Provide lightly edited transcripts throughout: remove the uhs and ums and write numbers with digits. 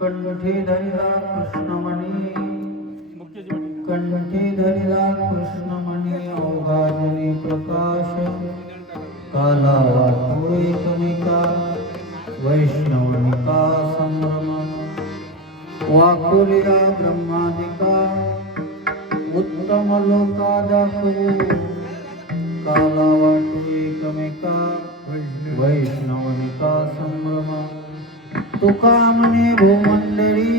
कंठी धरिला कृष्णमणी कंठी धरिला कृष्णमणी अवघा जरी प्रकाश काला वाटो एकमेका वैष्णवनिका संभ्रम वाकुलिया ब्रह्मादिका उत्तम लोका दाखवू काला वाटो एकमेका वैष्णवनिका संभ्रम तुका म्हणे भूमंडळी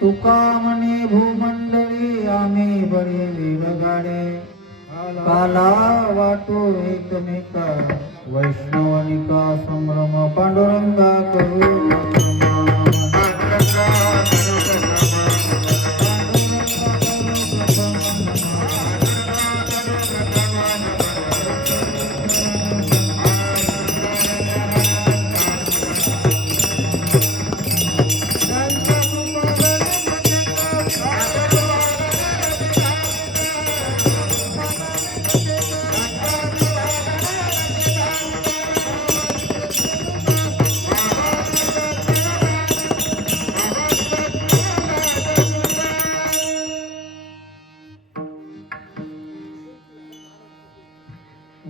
तुका म्हणे भूमंडळी आम्ही बळे लीलगाडे काला वाटो एकमेका वैष्णवनिका संभ्रम पांडुरंगा करू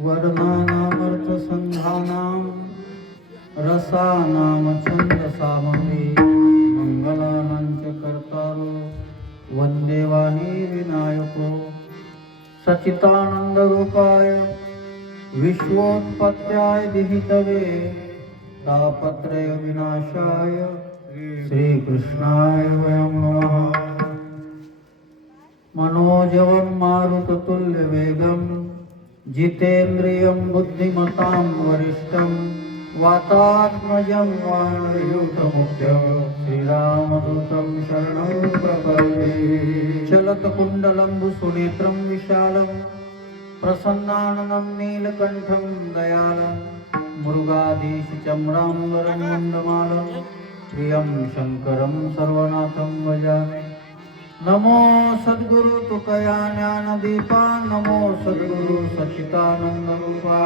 वर्णानामर्थ संधानाम रसानाम छंदसामवे मंगलानांच कर्तारो वंदे वाणी विनायको सच्चिदानंद रूपाय विश्वोत्पत्त्याय दिहितवे तापत्रय विनाशाय श्री कृष्णाय वयं नमः। मनोजवं मारुततुल्यवेगं जितेन्द्रियं बुद्धिमतां वरिष्ठं वातात्मजं वानरयूथमुख्यं श्रीरामदूतं शरणं प्रपद्ये। चलत्कुण्डलम्बुसुनेत्रं विशालं प्रसन्नाननं नीलकण्ठं दयालं मृगाधीशचम्राम्बरं मन्दमालं प्रियं शङ्करं सर्वनाथं भजामि। नमो सद्गुरु तुकया ज्ञानदीपा, नमो सद्गुरु सच्चिदानंद रूपा,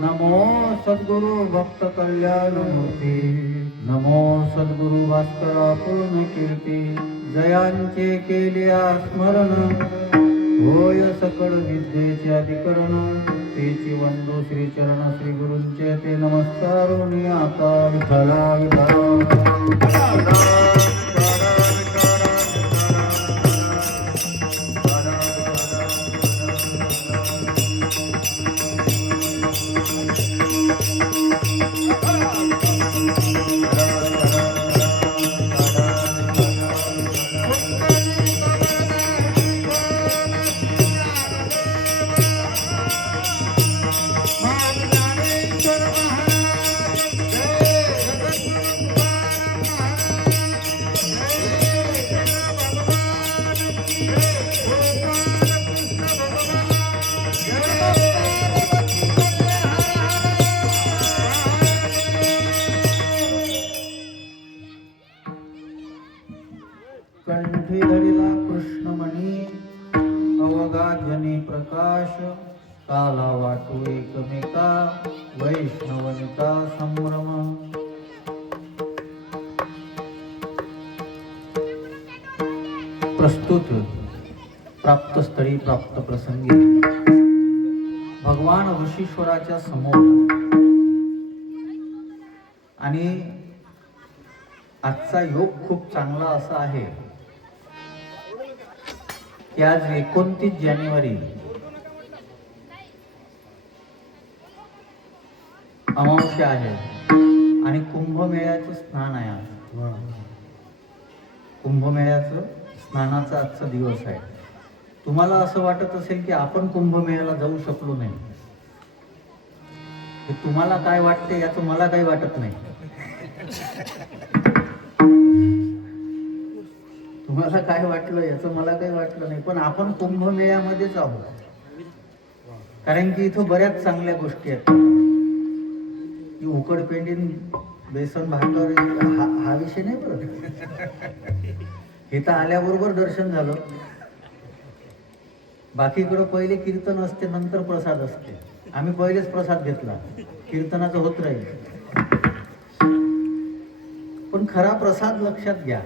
नमो सद्गुरु भक्त कल्याण मूर्ती, नमो सद्गुरु भास्करा पूर्ण कीर्ती। जयांचे केल्या स्मरण होय सकळ विद्येचे अधिकरण, तेची वंदो श्री चरण श्री गुरूंचे ते नमस्कार आता विठला विठला। कंठी धरिला कृष्णमणी अवघा जनी प्रकाश, काला वाटू एकमेका वैष्णवनिता संभ्रम। प्रस्तुत प्राप्तस्थळी प्राप्त प्रसंगी भगवान ऋषीश्वराच्या समोर आणि आजचा योग खूप चांगला असा आहे की आज 29 जानेवारी अमावस्या आहे आणि कुंभमेळ्याचं स्नान आहे आज। कुंभमेळ्याचं स्नानाचा आजचा दिवस आहे। तुम्हाला असं वाटत असेल की आपण कुंभमेळ्याला जाऊ शकलो नाही, हे तुम्हाला काय वाटते याचं मला काही वाटत नाही। तुम्हाला काय वाटलं याचं मला काही वाटलं नाही, पण आपण कुंभमेळ्यामध्येच आहोत। कारण की इथं बऱ्याच चांगल्या गोष्टी आहेत। की उकडपेंडीन बेसन भाकर हा विषय नाही बरं। इथं आल्याबरोबर दर्शन झालं। बाकीकडं पहिले कीर्तन असते, नंतर प्रसाद असते। आम्ही पहिलेच प्रसाद घेतला, कीर्तनाचं होत राहील। पण खरा प्रसाद लक्षात घ्या।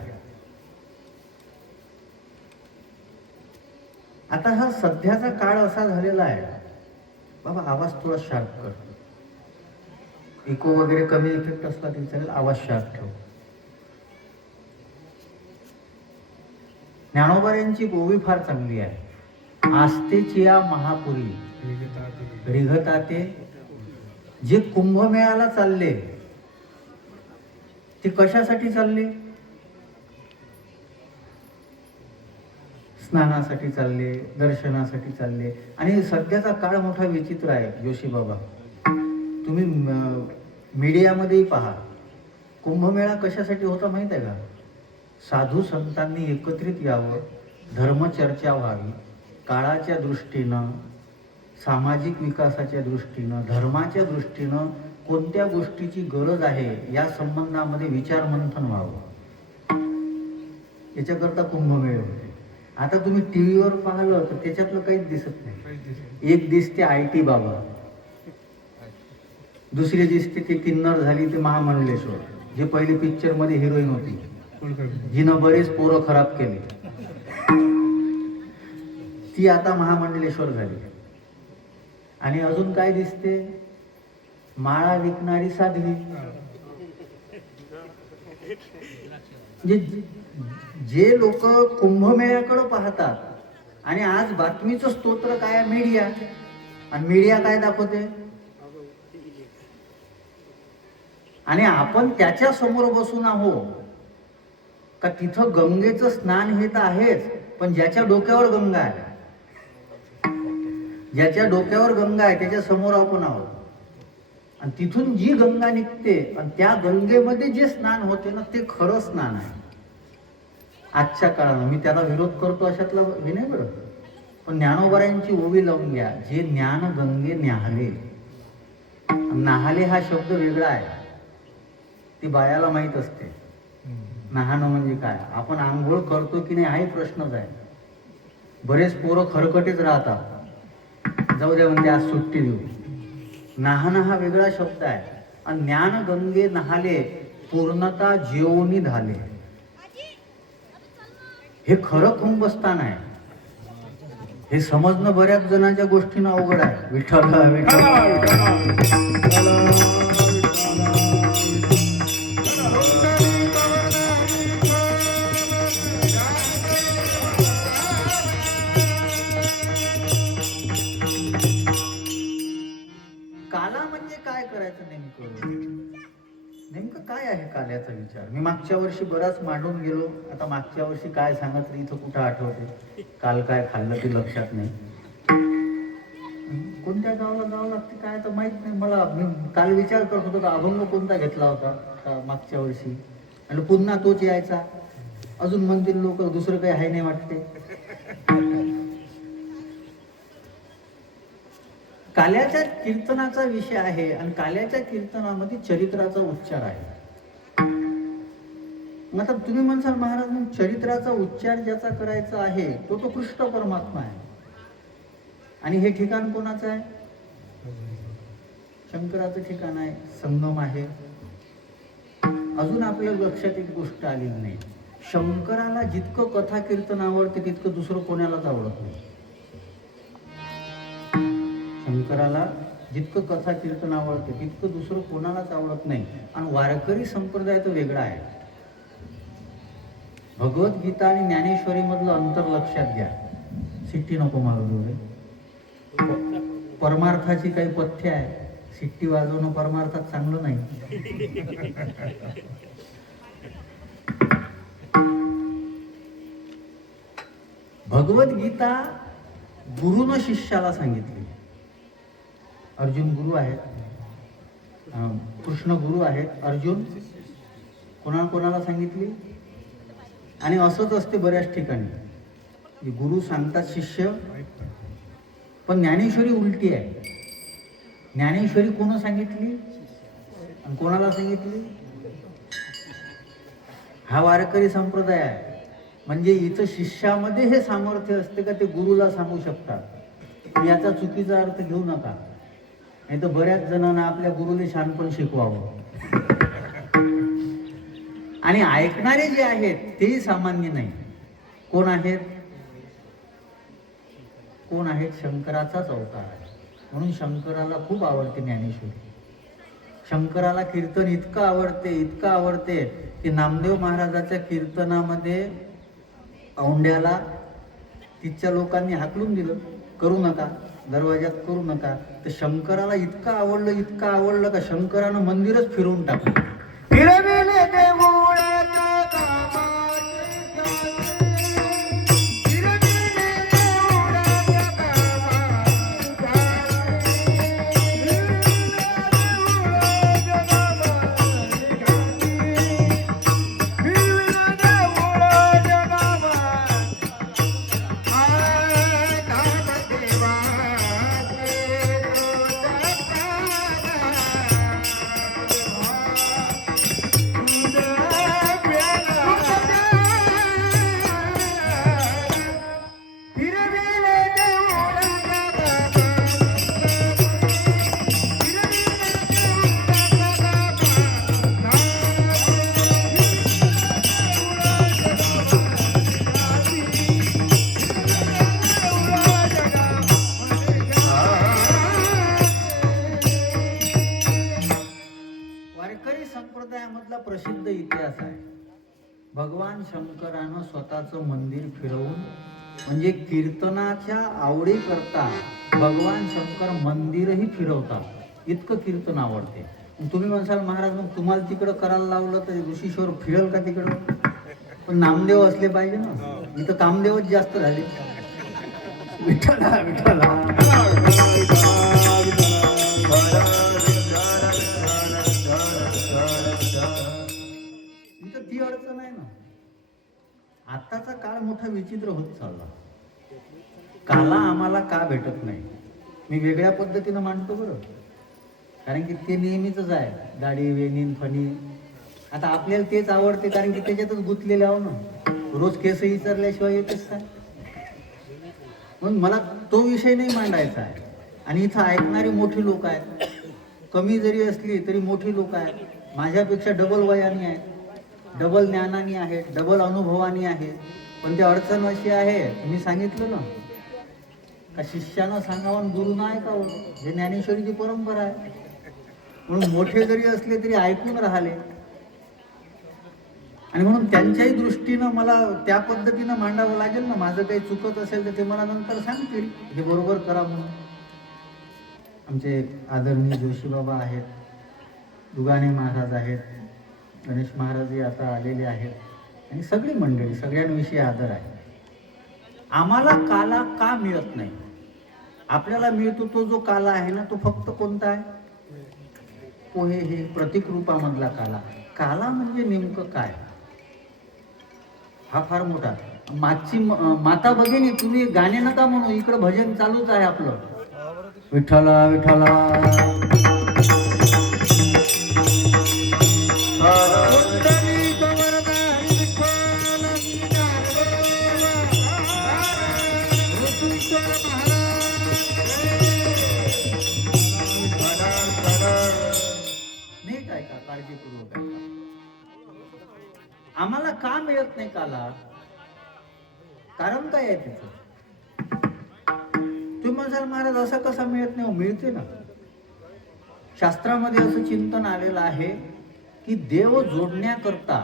आता हा सध्याचा काळ असा झालेला आहे, बाबा आवाज थोडा शार्प कर, इको वगैरे कमी इफेक्ट असला तरी चालेल, आवाज शार्प ठेव। ज्ञानोबा यांची गोवी फार चांगली आहे। आस्तेची या महापुरी रिघताते, जे कुंभमेळ्याला चालले ते कशासाठी चालले? स्नानासाठी चालले, दर्शनासाठी चालले। आणि सध्याचा काळ मोठा विचित्र आहे जोशी बाबा। तुम्ही मीडियामध्येही पहा, कुंभमेळा कशासाठी होता माहित आहे का? साधू संतांनी एकत्रित यावं, धर्मचर्चा व्हावी, काळाच्या दृष्टीनं, सामाजिक विकासाच्या दृष्टीनं, धर्माच्या दृष्टीनं कोणत्या गोष्टीची गरज आहे या संबंधामध्ये विचारमंथन व्हावं, याच्याकरता कुंभमेळे होते। आता तुम्ही टीव्हीवर पाहिलं तर त्याच्यातलं काहीच दिसत नाही। एक दिसते IT बाबा, दुसरी दिसते ती किन्नर झाली ते महामंडलेश्वर, जे पहिले पिक्चर मध्ये हिरोईन होती, जिनं बरेच पोरं खराब केले, ती आता महामंडलेश्वर झाली। आणि अजून काय दिसते? माळा विकणारी साध्वी। जे लोक कुंभमेळ्याकडे पाहतात, आणि आज बातमीचं स्तोत्र काय? मीडिया। आणि मीडिया काय दाखवते? आणि आपण त्याच्या समोर बसून आहो का? तिथं गंगेचं स्नान हे तर आहेच, पण ज्याच्या डोक्यावर गंगा आहे, ज्याच्या डोक्यावर गंगा आहे त्याच्या समोर आपण आहोत. आणि तिथून जी गंगा निघते आणि त्या गंगेमध्ये जे स्नान होते ना ते खरं स्नान आहे आजच्या काळानं. मी त्याला विरोध करतो अशातला हे नाही बरं, पण ज्ञानोबरायांची ओवी लावून घ्या. जे ज्ञान गंगे न्याहले, नाहले हा शब्द वेगळा आहे, ती बायाला माहीत असते नाहणं म्हणजे काय. आपण आंघोळ करतो की नाही हाही प्रश्नच आहे. बरेच पोरं खरकटेच राहतात, जाऊ द्या म्हणजे आज सुट्टी देऊ. नाहणं हा वेगळा शब्द आहे. आणि ज्ञान गंगे नहाले पूर्णता जेवणी झाले, हे खरं कुंभस्थान आहे. हे समजणं बऱ्याच जणांच्या गोष्टीनं अवघड आहे. विठ्ठल काला म्हणजे काय करायचं नेमकं काय आहे काल्याचा विचार. मी मागच्या वर्षी बराच मांडून गेलो. आता मागच्या वर्षी काय सांगत इथं कुठं आठवते, काल काय खाल्लं ते लक्षात नाही. कोणत्या गावाला जावं लागते काय तर माहित नाही मला. मी काल विचार करत होतो का अभंग कोणता घेतला होता मागच्या वर्षी, आणि पुन्हा तोच यायचा. अजून म्हणतील लोक दुसरं काही आहे नाही वाटते. काल्याच्या कीर्तनाचा विषय आहे आणि काल्याच्या कीर्तनामध्ये चरित्राचा उच्चार आहे. मग आता तुम्ही म्हणसाल महाराज मग चरित्राचा उच्चार ज्याचा करायचा आहे तो कृष्ण परमात्मा आहे. आणि हे ठिकाण कोणाचं आहे? शंकराचं ठिकाण आहे, संगम आहे. अजून आपल्या लक्षात एक गोष्ट आलेली नाही, शंकराला जितकं कथा कीर्तन आवडते तितकं दुसरं कोणालाच आवडत नाही. शंकराला जितकं कथा कीर्तन आवडते तितकं दुसरं कोणालाच आवडत नाही. आणि वारकरी संप्रदाय तो वेगळा आहे. भगवद्गीता आणि ज्ञानेश्वरी मधलं अंतर लक्षात घ्या. सिट्टी नको मारू रे. परमार्थाची काही पथ्य आहे, सिट्टी वाजवणं परमार्थात चांगलं नाही. भगवद्गीता गुरुनं शिष्याला सांगितली. अर्जुन गुरु आहेत, कृष्ण गुरु आहेत, अर्जुन कोणाला सांगितली. आणि असंच असते बऱ्याच ठिकाणी, गुरु सांगतात शिष्य. पण ज्ञानेश्वरी उलटी आहे. ज्ञानेश्वरी कोण सांगितली आणि कोणाला सांगितली? हा वारकरी संप्रदाय आहे. म्हणजे इथं शिष्यामध्ये हे सामर्थ्य असते का ते गुरुला सांगू शकतात. याचा चुकीचा अर्थ घेऊ नका, नाही तर बऱ्याच जणांना आपल्या गुरुने शहाणपण शिकवावं. आणि ऐकणारे जे आहेत तेही सामान्य नाही. कोण आहेत? शंकराचाच अवतार आहे. म्हणून शंकराला खूप आवडते ज्ञानेश्वरी. शंकराला कीर्तन इतकं आवडते की नामदेव महाराजाच्या कीर्तनामध्ये औंड्याला तिथच्या लोकांनी हाकलून दिलं, करू नका, दरवाजात करू नका. तर शंकराला इतकं आवडलं का शंकरानं मंदिरच फिरवून टाकलं. फिरविले प्रसिद्ध इतिहास आहे. भगवान शंकरानं स्वतःचं मंदिर फिरवून, म्हणजे कीर्तनाच्या आवडी करता भगवान शंकर मंदिरही फिरवतात. इतकं कीर्तन आवडते. तुम्ही म्हणसाल महाराज मग तुम्हाला तिकडं करायला लावलं तर ऋषीश्वर फिरल का तिकडं? पण नामदेव असले पाहिजे ना. इथं कामदेवच जास्त झाले. विठ्ठला विठ्ठला इथं ती अडचण आहे ना. आताचा काळ मोठा विचित्र होत चालला. काला आम्हाला का भेटत नाही मी वेगळ्या पद्धतीनं मांडतो बरं. कारण की ते नेहमीच आहे, दाढी वेणीन फणी. आता आपल्याला तेच आवडते कारण की त्याच्यातच गुंतलेले आहो ना. रोज केस विचारल्याशिवाय येतेच काय. म्हणून मला तो विषय नाही मांडायचा आहे. आणि इथं ऐकणारी मोठी लोक आहेत, कमी जरी असली तरी मोठी लोक आहेत, माझ्यापेक्षा डबल वयाने आहेत, डबल ज्ञानाने आहेत, डबल अनुभवाने आहेत. पण ते अडचण अशी आहे, मी सांगितलं ना का शिष्यानं सांगावं गुरु नाही ऐकावं, हे ज्ञानेश्वरीची परंपरा आहे. म्हणून मोठे जरी असले तरी ऐकून राहिले. आणि म्हणून त्यांच्याही दृष्टीनं मला त्या पद्धतीनं मांडावं लागेल ना. माझं काही चुकत असेल तर ते मला नंतर सांगतील, हे बरोबर करा म्हणून. आमचे आदरणीय जोशीबाबा आहेत, दुगाणे महाराज आहेत, गणेश महाराजही आता आलेले आहेत, आणि सगळी मंडळी, सगळ्यांविषयी आदर आहे. आम्हाला काला का मिळत नाही? आपल्याला मिळतो तो जो काला आहे ना, तो फक्त कोणता आहे? पोहे हे प्रतीक रूपामधला काला. काला म्हणजे नेमकं काय? हा फार मोठा. मागची माता भगिनी, तुम्ही गाणे नका म्हणू, इकडं भजन चालूच आहे आपलं. विठ्ठला विठ्ठला नीट ऐका, काळजीपूर्वक ऐका. आम्हाला का मिळत नाही काला? कारण काय आहे तिचं? तुम्ही म्हणाल महाराज असं कसं मिळत नाही? मिळते ना. शास्त्रामध्ये असं चिंतन आलेलं आहे की देव जोडण्याकरता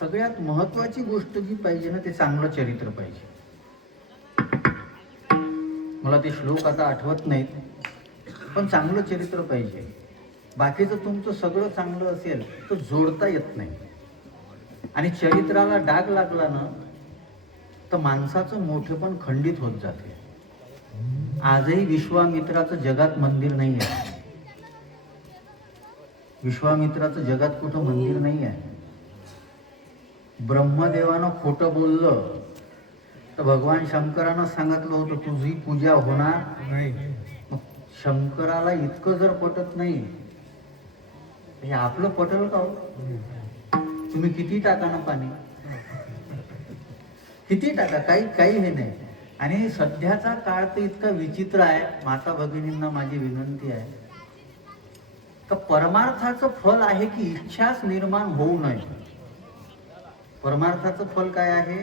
सगळ्यात महत्वाची गोष्ट जी पाहिजे ना, ते चांगलं चरित्र पाहिजे. मला ते श्लोक आता आठवत नाहीत, पण चांगलं चरित्र पाहिजे. बाकीचं तुमचं सगळं चांगलं असेल तर जोडता येत नाही. आणि चरित्राला डाग लागला ना तर माणसाचं मोठेपण खंडित होत जाते. आजही विश्वामित्राचं जगात मंदिर नाही आहे. विश्वामित्राचं जगात कुठं मंदिर नाही आहे. ब्रह्मदेवानं खोटं बोललं तर भगवान शंकरानं सांगितलं होतं तुझी पूजा होणार नाही. मग शंकराला इतकं जर पटत नाही, हे आपलं पटल का हो? तुम्ही किती टाका ना पाणी, किती टाका, काही हे नाही. आणि सध्याचा काळ तर इतका विचित्र आहे. माता भगिनींना माझी विनंती आहे का परमार्थाचं फल आहे की इच्छाच निर्माण होऊ नये. परमार्थाचं फल काय आहे?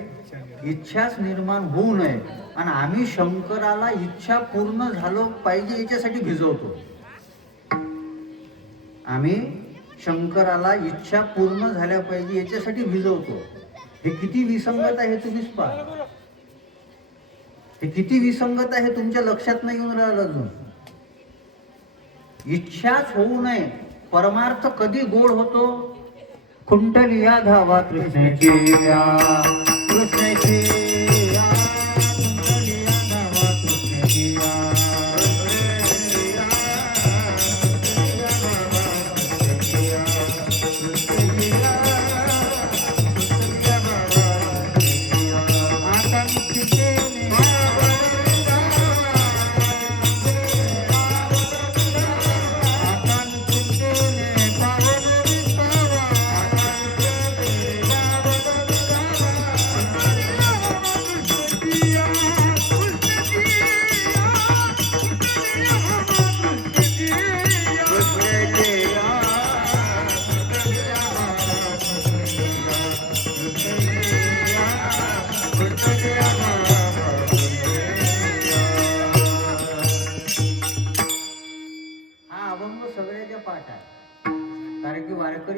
इच्छाच निर्माण होऊ नये. आणि आम्ही शंकराला इच्छा पूर्ण झालं पाहिजे याच्यासाठी भिजवतो. आम्ही शंकराला इच्छा पूर्ण झाल्या पाहिजे याच्यासाठी भिजवतो. हे किती विसंगत आहे तुम्हीच पहा. हे किती विसंगत आहे तुमच्या लक्षात नाही येऊन राहिलं अजून. इच्छाच होऊ नये. परमार्थ कधी गोड होतो? कुंडलिया धावा कृष्णाची, कृष्णाची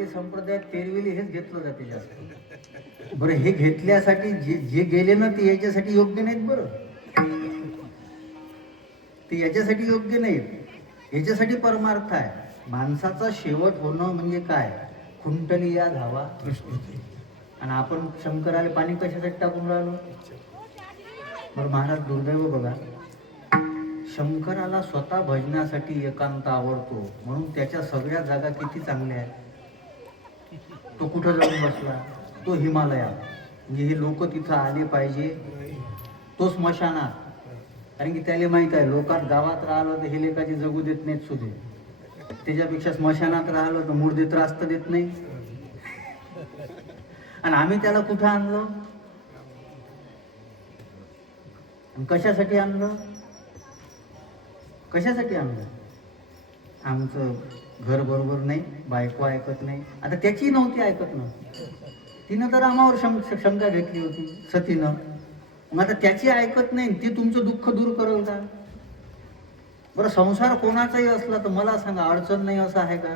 संप्रदायात तेरविली हेच घेतलं जाते जास्त. बरं, हे घेतल्यासाठी जे गेले ना ते याच्यासाठी योग्य नाहीत. बरं, ते याच्यासाठी योग्य नाहीत. याच्यासाठी परमार्थ आहे. माणसाचा शेवट होणं म्हणजे काय? कुंडलिया धावा कृष्णाची. आणि आपण शंकराला पाणी कशासाठी टाकून राहिलो? बरं महाराज, दुर्दैव बघा, शंकराला स्वतः भजनासाठी एकांत आवडतो म्हणून त्याच्या सगळ्या जागा किती चांगल्या आहेत. तो कुठं जाऊन बसला? तो हिमालयात. म्हणजे हे लोक तिथं आले पाहिजे. तो स्मशानात, कारण की त्याला माहित आहे लोकात गावात राहिलं तर हे लेखाची जगू देत नाहीत सुधे, त्याच्यापेक्षा स्मशानात राहिलं तर मुर्दे त्रास तर देत नाही. आणि आम्ही त्याला कुठं आणलं? कशासाठी आणलं? कशासाठी आणलं? आमचं घर बरोबर नाही, बायको ऐकत नाही. आता त्याची नव्हती ऐकत ना, तिनं तर आम्हावर शंका घेतली होती सतीनं. मग आता त्याची ऐकत नाही, ती तुमचं दुःख दूर करेल का? बरं, संसार कोणाचाही असला तर मला सांगा, अडचण नाही असं आहे का?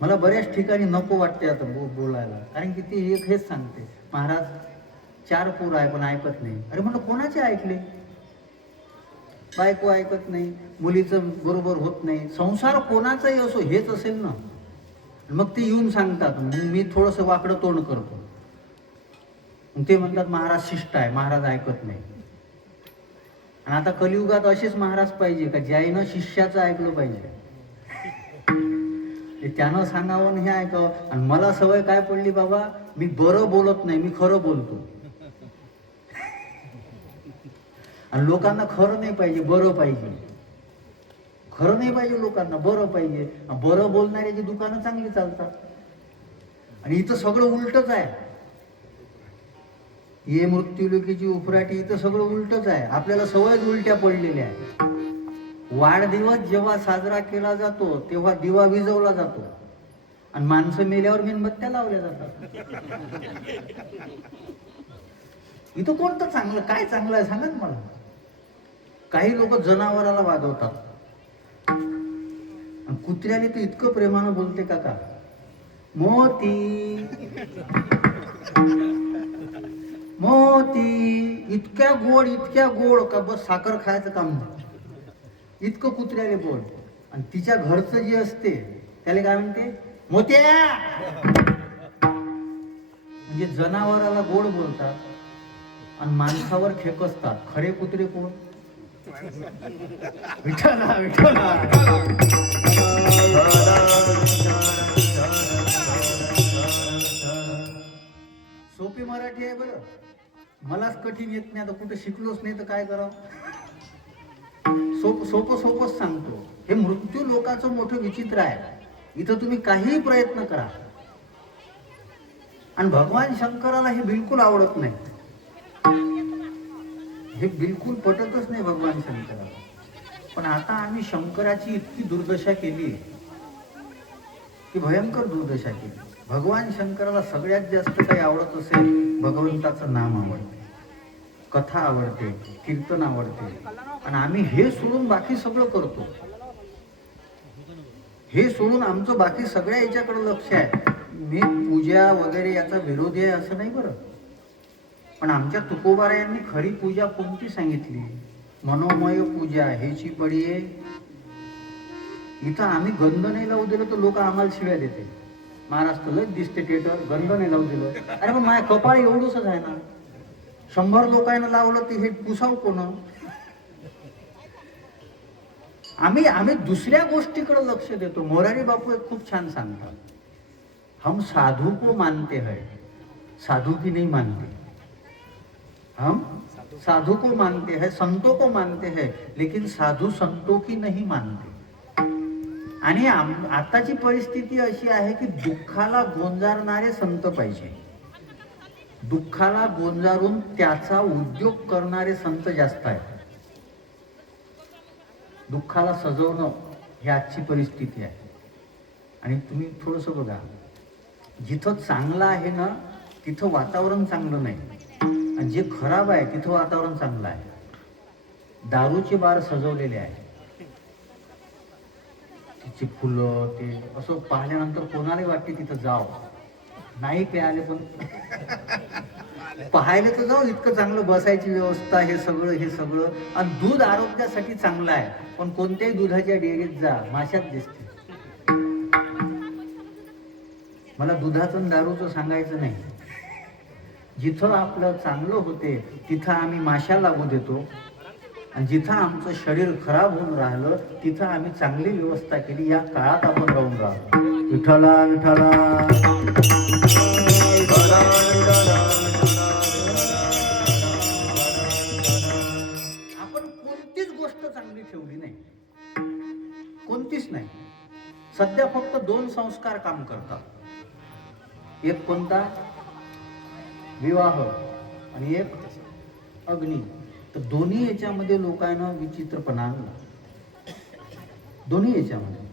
मला बऱ्याच ठिकाणी नको वाटते आता बोलायला, कारण की ती एक हेच सांगते, महाराज 4 पोर आहे पण ऐकत नाही. अरे म्हणलं कोणाचे ऐकले? बायको ऐकत नाही, मुलीचं बरोबर होत नाही. संसार कोणाचाही असो हेच असेल ना. मग ते येऊन सांगतात, मग मी थोडंसं वाकडं तोंड करतो. ते म्हणतात महाराज शिष्ट आहे, महाराज ऐकत नाही. आणि आता कलियुगात असेच महाराज पाहिजे का ज्यानं शिष्याचं ऐकलं पाहिजे, त्यानं सांगावं हे ऐकावं. आणि मला सवय काय पडली बाबा, मी बरं बोलत नाही, मी खरं बोलतो. आणि लोकांना खरं नाही पाहिजे, बरं पाहिजे. खरं नाही पाहिजे लोकांना, बरं पाहिजे. बरं बोलणाऱ्याची दुकानं चांगली चालतात. आणि इथं सगळं उलटच आहे. ये मृत्यूलोकीची उपराटी, इथं सगळं उलटच आहे. आपल्याला सवयच उलट्या पडलेल्या आहे. वाढदिवस जेव्हा साजरा केला जातो तेव्हा दिवा विजवला जातो आणि माणसं मेल्यावर मेणबत्त्या लावल्या जातात. इथं कोणतं चांगलं, काय चांगलं आहे सांगा मला. काही लोक जनावराला वागवतात, आणि कुत्र्याने तर इतकं प्रेमानं बोलते काका, मोती मोती, इतक्या गोड का बस साखर खायचं काम नाही, इतकं कुत्र्याले बोल. आणि तिच्या घरचं जे असते त्याला काय म्हणते, मोत्या. म्हणजे जनावराला गोड बोलतात आणि माणसावर खेकसतात. खरे कुत्रे कोण? विठ्ठला विठ्ठला. सोपी मराठी आहे बरं, मलाच कठीण येत नाही. आता कुठे शिकलोच नाही तर काय करावं. सोपंच सांगतो. हे मृत्यू लोकांचं मोठं विचित्र आहे. इथं तुम्ही काहीही प्रयत्न करा, आणि भगवान शंकराला हे बिलकुल आवडत नाही. हे बिलकुल पटतच नाही भगवान शंकराला. पण आता आम्ही शंकराची इतकी दुर्दशा केली की भयंकर दुर्दशा केली. भगवान शंकराला सगळ्यात जास्त काही आवडत असेल, भगवंताचं नाम आवडते, कथा आवडते, कीर्तन आवडते. आणि आम्ही हे सोडून बाकी सगळं करतो. हे सोडून आमचं बाकी सगळ्या याच्याकडे लक्ष आहे. मी पूजा वगैरे याचा विरोधी आहे असं नाही बरं, पण आमच्या तुकोबारायांनी खरी पूजा कोणती सांगितली? मनोमय पूजा हेची पडी आहे. इथं आम्ही गंध नाही लावू दिलं तर लोक आम्हाला शिव्या देते. महाराष्ट्र लय दिसते थिएटर, गंध नाही लावू दिलं. अरे पण माझ्या कपाळ एवढंच आहे ना, 100 लोकांना लावलं ते हे पुसाव कोण? आम्ही दुसऱ्या गोष्टीकडे लक्ष देतो. मोरारी बापू एक खूप छान सांगतात, हम साधू को मानते हैं, साधू की नहीं मानते. हम साधू को मानते हैं, संतों को मानते हैं, लेकिन साधू संतों की नहीं मानते. आणि आताची परिस्थिती अशी आहे की दुःखाला गोंजारणारे संत पाहिजे. दुःखाला गोंजारून त्याचा उद्योग करणारे संत जास्त आहेत. दुःखाला सजवणं ही आजची परिस्थिती आहे. आणि तुम्ही थोडंसं बघा, जिथं चांगलं आहे ना तिथं वातावरण चांगलं नाही, आणि जे खराब आहे तिथं वातावरण चांगलं आहे. दारूचे बार सजवलेले आहे, तिची फुलं ते असं पाहिल्यानंतर कोणाला वाटते तिथं जाव. नाही प्यायले पण पाहायला तर जाऊ, इतकं चांगलं बसायची व्यवस्था, हे सगळं. आणि दूध आरोग्यासाठी चांगलं आहे, पण कोणत्याही दुधाच्या डेअरीत जा माशाच दिसते. मला दुधाचं आणि दारूचं सांगायचं नाही. जिथं आपलं चांगलं होते तिथं आम्ही माशा लागू देतो, आणि जिथं आमचं शरीर खराब होऊन राहिलं तिथं आम्ही चांगली व्यवस्था केली. या काळात आपण राहून राहतो. विठ्ठला विठ्ठला. आपण कोणतीच गोष्ट चांगली ठेवली नाही, कोणतीच नाही. सध्या फक्त 2 संस्कार काम करतात. एक कोणता? विवाह, आणि एक अग्नी. तर दोन्ही याच्यामध्ये लोकांना विचित्रपणा आणला. दोन्ही याच्यामध्ये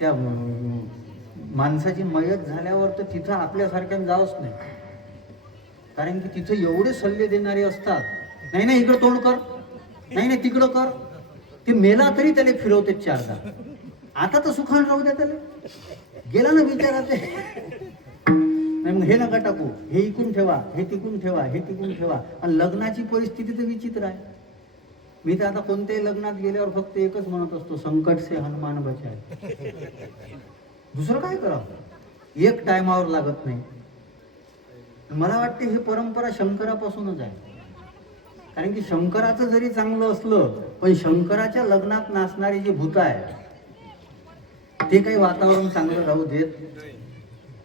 त्या माणसाची मयत झाल्यावर तर तिथं आपल्यासारख्यानं जावंच नाही, कारण की तिथं एवढे सल्ले देणारे असतात. नाही नाही इकडं तोंड कर, नाही नाही तिकडं कर. ते मेला तरी त्याला फिरवते 4दा. आता तर सुखान राहू द्या त्याला, गेला ना विचाराते. नाही मग हे नका टाकू, हे इकून ठेवा, हे तिकून ठेवा, हे तिकून ठेवा. आणि लग्नाची परिस्थिती तर विचित्र आहे. मी तर आता कोणत्याही लग्नात गेल्यावर फक्त एकच म्हणत असतो, संकट से हनुमान बचाए. दुसरं काय करावं? एक टायमावर लागत नाही. मला वाटते हे परंपरा शंकरापासूनच आहे. कारण की शंकराचं जरी चांगलं असलं, पण शंकराच्या लग्नात नाचणारी जी भूत आहे ते काही वातावरण चांगलं राहू देत.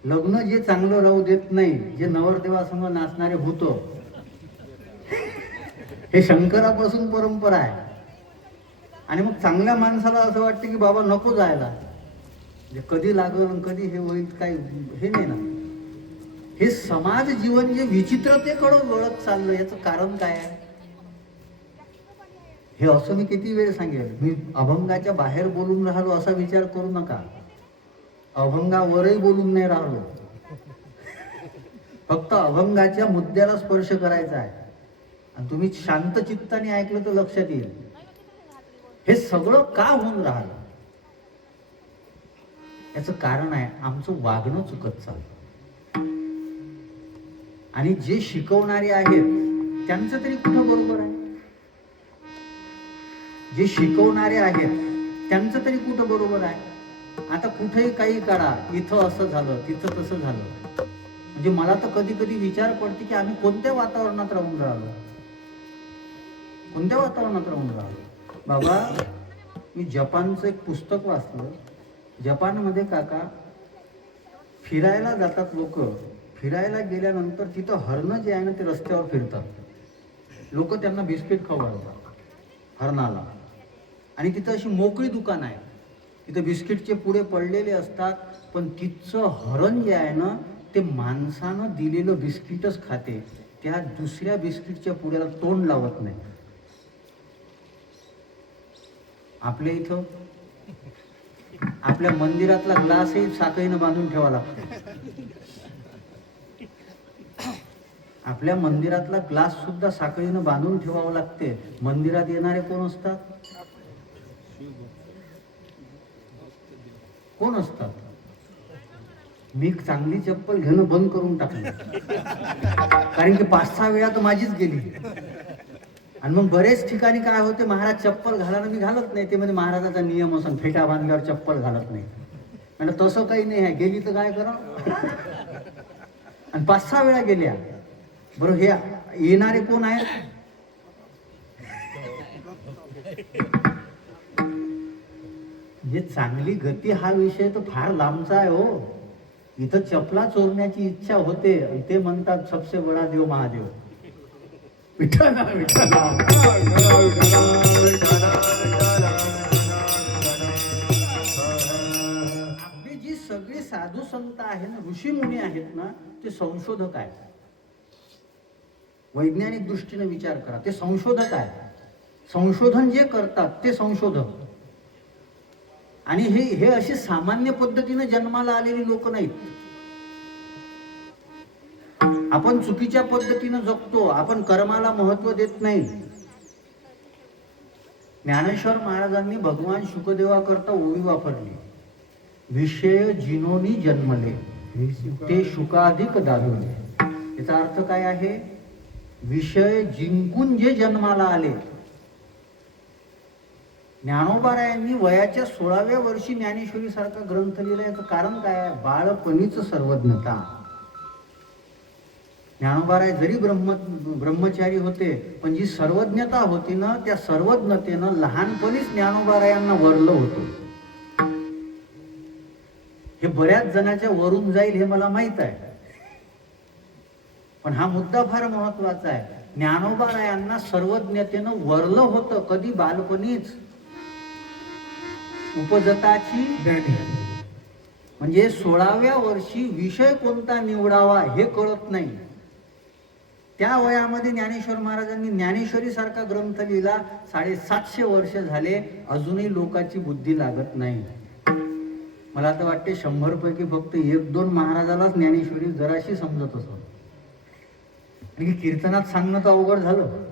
लग्न जे चांगलं राहू देत नाही, जे नवरदेवासमोर नाचणारे भूत, हे शंकरापासून परंपरा आहे. आणि मग चांगल्या माणसाला असं वाटतं की बाबा नको जायला, म्हणजे कधी लागल कधी हे होईल काही हे नाही ना. हे समाज जीवन जे विचित्रतेकडे वळत चाललं, याचं कारण काय आहे? हे असं मी किती वेळ सांगेल. मी अभंगाच्या बाहेर बोलून राहिलो असा विचार करू नका. अभंगावरही बोलून नाही राहिलो, फक्त अभंगाच्या मुद्द्याला स्पर्श करायचा आहे. आणि तुम्ही शांत चित्ताने ऐकलं तर लक्षात येईल हे सगळं का होऊन राहिलं. याचं कारण आहे आमचं वागणं चुकत चाललं. आणि जे शिकवणारे आहेत त्यांचं तरी कुठं बरोबर आहे? जे शिकवणारे आहेत त्यांचं तरी कुठं बरोबर आहे? आता कुठेही काही करा, इथं असं झालं तिथं तसं झालं. म्हणजे मला तर कधी कधी विचार पडते की आम्ही कोणत्या वातावरणात राहून राहिलो, कोणत्या वातावरणात राहून राहिलो. बाबा मी जपानचं एक पुस्तक वाचलं. जपानमध्ये काका फिरायला जातात लोक. फिरायला गेल्यानंतर तिथं हरणं जे आहे ना ते रस्त्यावर फिरतात. लोक त्यांना बिस्किट खाऊ घालतात हरणाला. आणि तिथं अशी मोकळी दुकान आहे, तिथं बिस्किटचे पुडे पडलेले असतात. पण तिथचं हरण जे आहे ना ते माणसानं दिलेलं बिस्किटच खाते, त्या दुसऱ्या बिस्किटच्या पुड्याला तोंड लावत नाही. आपल्या इथं आपल्या मंदिरातला ग्लासही साखळीनं बांधून ठेवा लागतो. आपल्या मंदिरातला ग्लास सुद्धा साखळीनं बांधून ठेवावं लागते. मंदिरात येणारे कोण असतात? कोण असतात? मी चांगली चप्पल घेणं बंद करून टाकलं, कारण की 5-6 वेळा तर माझीच गेली. आणि मग बरेच ठिकाणी काय होते, महाराज चप्पल घालायला मी घालत नाही. ते म्हणजे महाराजाचा नियम असून फेटा बांधल्यावर चप्पल घालत नाही. म्हणजे तसं काही नाही आहे, गेली तर काय करा. आणि 5-6 वेळा गेल्या. बरं हे येणारे कोण आहेत? म्हणजे चांगली गती हा विषय तर फार लांबचा आहे हो. इथं चपला चोरण्याची इच्छा होते, ते म्हणतात सबसे बडा देव महादेव. विठ्ठल विठ्ठल. आपली जी सगळी साधू संत आहे ना, ऋषी मुनी आहेत ना, ते संशोधक आहेत. वैज्ञानिक दृष्टीने विचार करा, ते संशोधक आहेत. संशोधन जे करतात ते संशोधक. आणि हे अशी सामान्य पद्धतीने जन्माला आलेली लोक नाहीत. आपण चुकीच्या पद्धतीने जगतो, आपण कर्माला महत्व देत नाही. ज्ञानेश्वर महाराजांनी भगवान शुकदेवाकरता ओवी वापरली. विषय जिनोनी जन्मले ते शुकाधिक दादुले. याचा अर्थ काय आहे? विषय जिंकून जे जन्माला आले, ज्ञानोबारायांनी वयाच्या 16व्या वर्षी ज्ञानेश्वरी सारखा ग्रंथ लिहिला. याचं कारण काय आहे? बाळपणीच सर्वज्ञता. ज्ञानोबाराय जरी ब्रह्मचारी होते, पण जी सर्वज्ञता होती ना, त्या सर्वज्ञतेनं लहानपणीच ज्ञानोबारायांना वरलं होतं. हे बऱ्याच जणांच्या वरून जाईल हे मला माहित आहे, पण हा मुद्दा फार महत्वाचा आहे. ज्ञानोबारायांना सर्वज्ञतेनं वरलं होतं. कधी? बालपणीच. उपजताची म्हणजे 16व्या वर्षी विषय कोणता निवडावा हे कळत नाही. त्या वयामध्ये ज्ञानेश्वर महाराजांनी ज्ञानेश्वरी सारखा ग्रंथ लिहिला. 750 वर्ष झाले, अजूनही लोकांची बुद्धी लागत नाही. मला तर वाटते 100 पैकी फक्त 1-2 महाराजालाच ज्ञानेश्वरी जराशी समजत असत. आणि कीर्तनात सांगणं तर अवघड झालं.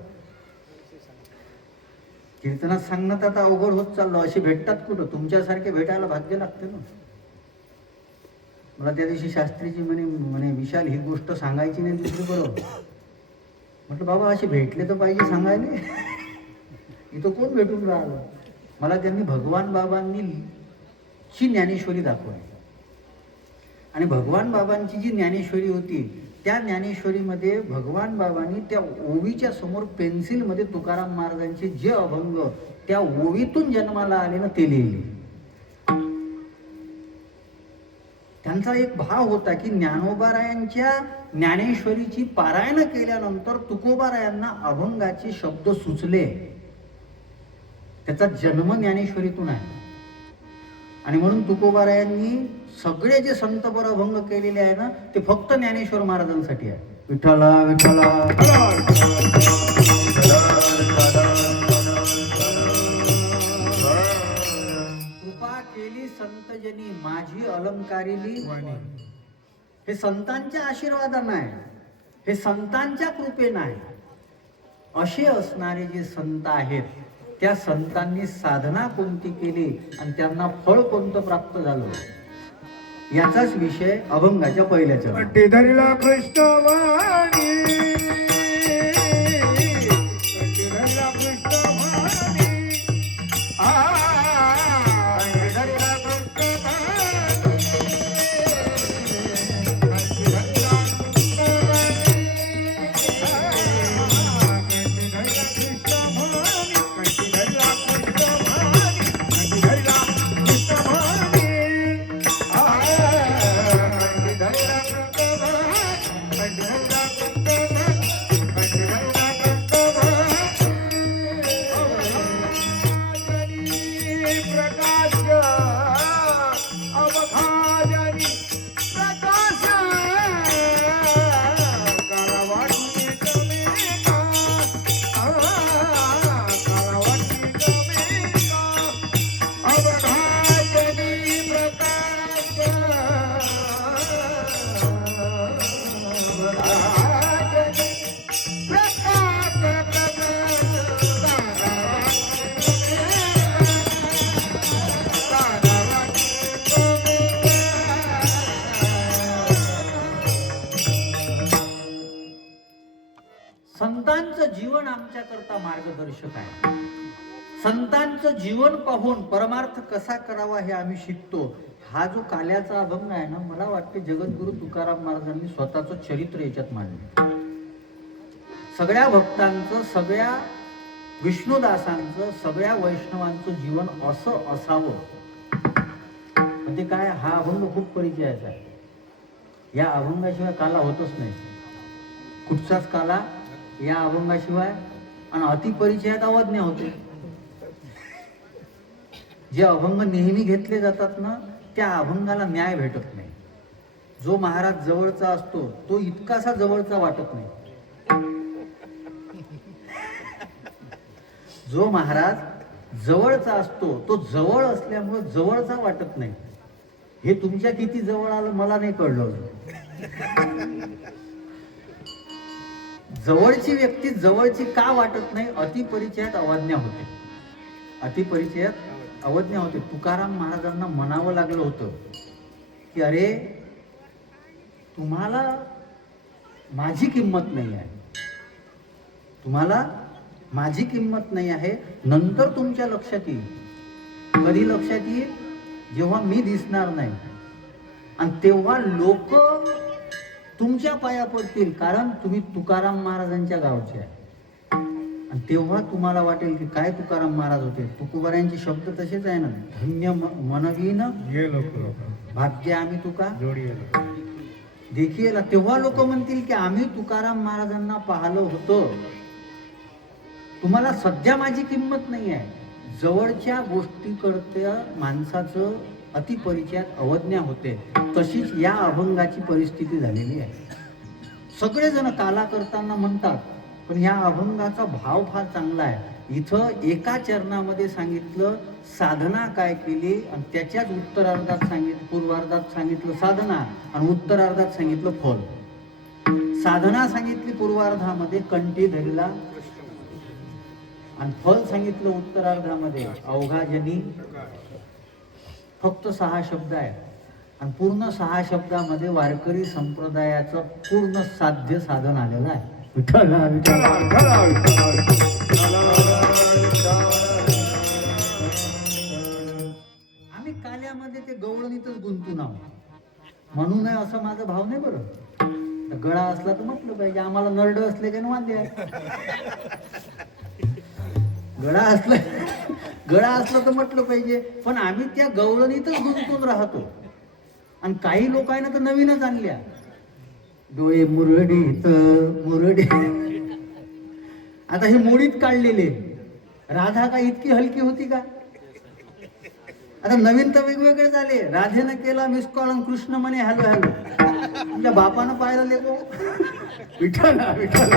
कीर्तनात सांगणं तर आता अवघड होत चाललं. असे भेटतात कुठं? तुमच्यासारखे भेटायला भाग्य लागते ना. मला त्या दिवशी शास्त्रीची म्हणे विशाल ही गोष्ट सांगायची नाही दुसरी बरोबर. म्हटलं बाबा असे भेटले तर पाहिजे सांगायला. इथं कोण भेटून राहिलं? मला त्यांनी भगवान बाबांनी ची ज्ञानेश्वरी दाखवली. आणि भगवान बाबांची जी ज्ञानेश्वरी होती, त्या ज्ञानेश्वरीमध्ये भगवान बाबांनी त्या ओवीच्या समोर पेन्सिलमध्ये तुकाराम महाराजांचे जे अभंग त्या ओवीतून जन्माला आले ना, ते लिहिले. त्यांचा एक भाव होता की ज्ञानोबारायांच्या ज्ञानेश्वरीची पारायण केल्यानंतर तुकोबारायांना अभंगाचे शब्द सुचले. त्याचा जन्म ज्ञानेश्वरीतून आहे. आणि म्हणून तुकोबारायांनी सगळे जे संतपर अभंग केलेले आहे ना, ते फक्त ज्ञानेश्वर महाराजांसाठी आहे. विठ्ठला विठ्ठला कृपा केली संतजनी माझी अलंकारिली. हे संतांच्या आशीर्वादानं आहे, हे संतांच्या कृपेनं आहे. असे असणारे जे संत आहेत, त्या संतांनी साधना कोणती केली आणि त्यांना फळ कोणतं प्राप्त झालं, याचाच विषय अभंगाच्या पहिल्या चरणात. संतांचं जीवन आमच्याकरता मार्गदर्शक आहे. संतांचं जीवन पाहून परमार्थ कसा करावा हे आम्ही शिकतो. हा जो काल्याचा अभंग आहे ना, मला वाटते जगद्गुरु तुकाराम महाराजांनी स्वतःचं चरित्र याच्यात मांडलं. सगळ्या भक्तांचं, सगळ्या विष्णुदासांचं, सगळ्या वैष्णवांचं जीवन असं असावं. म्हणजे काय, हा अभंग खूप परिचयाचा आहे. या अभंगाशिवाय काला होतच नाही. कुठचाच काला या अभंगाशिवाय, आणि अतिपरिचयात अवज्ञा होते. जे अभंग नेहमी घेतले जातात ना, त्या अभंगाला न्याय भेटत नाही. जो महाराज जवळचा असतो तो इतकासा जवळचा वाटत नाही. जो महाराज जवळचा असतो तो जवळ असल्यामुळे जवळचा वाटत नाही. हे तुमच्या किती जवळ आलं मला नाही कळलं. जवळची व्यक्ती जवळची का वाटत नाही? अतिपरिचयात अवज्ञा होते. अतिपरिचयात अवज्ञा होते. तुकाराम महाराजांना म्हणावं लागलं होतं की अरे, तुम्हाला माझी किंमत नाही आहे, तुम्हाला माझी किंमत नाही आहे. नंतर तुमच्या लक्षात येईल कधी लक्षात येईल? जेव्हा मी दिसणार नाही, आणि तेव्हा लोक तुमच्या पाया पडतील, कारण तुम्ही तुकाराम महाराजांच्या गावचे आहे. आणि तेव्हा तुम्हाला वाटेल की काय तुकाराम महाराज होते. तुकोबाऱ्यांचे शब्द तसेच आहे ना, धन्य मनवीन भाग्य आम्ही तुका देखील. तेव्हा लोक म्हणतील की आम्ही तुकाराम महाराजांना पाहिलं होतं. तुम्हाला सध्या माझी किंमत नाही आहे. जवळच्या गोष्टीकडच्या माणसाचं अतिपरिचयात अवज्ञा होते. तशीच या अभंगाची परिस्थिती झालेली आहे. सगळेजण काला करताना म्हणतात, पण ह्या अभंगाचा भाव फार चांगला आहे. इथं एका चरणामध्ये सांगितलं साधना काय केली, आणि त्याच्याच उत्तरार्धात पूर्वार्धात सांगितलं साधना, आणि उत्तरार्धात सांगितलं फल. साधना सांगितली पूर्वार्धामध्ये, कंठी धरला, आणि फल सांगितलं उत्तरार्धामध्ये, अवघाजनी. फक्त 6 शब्द आहे, आणि पूर्ण 6 शब्दामध्ये वारकरी संप्रदायाचं पूर्ण साध्य साधन आलेलं आहे. आम्ही काल्यामध्ये ते गवळणीतच गुंतून आहोत. म्हणून नाही असं माझा भाव नाही. बरं, गळा असला तर म्हटलं पाहिजे, आम्हाला नरड असले काय वांदे आहे. गळा असला तर म्हटलं पाहिजे, पण आम्ही त्या गवळणीतच गुंतून राहतो. आणि काही लोकांना तर नवीनच आणल्या, डोळे मुरडी. आता हे मोडीत काढलेले. राधा काय इतकी हलकी होती का? आता नवीन तर वेगवेगळे झाले. राधेनं केला मिस कॉल, आणि कृष्ण म्हणे हॅलो हॅलो. तुमच्या बापानं पाहिलं लेको विठ्ठल विठ्ठल.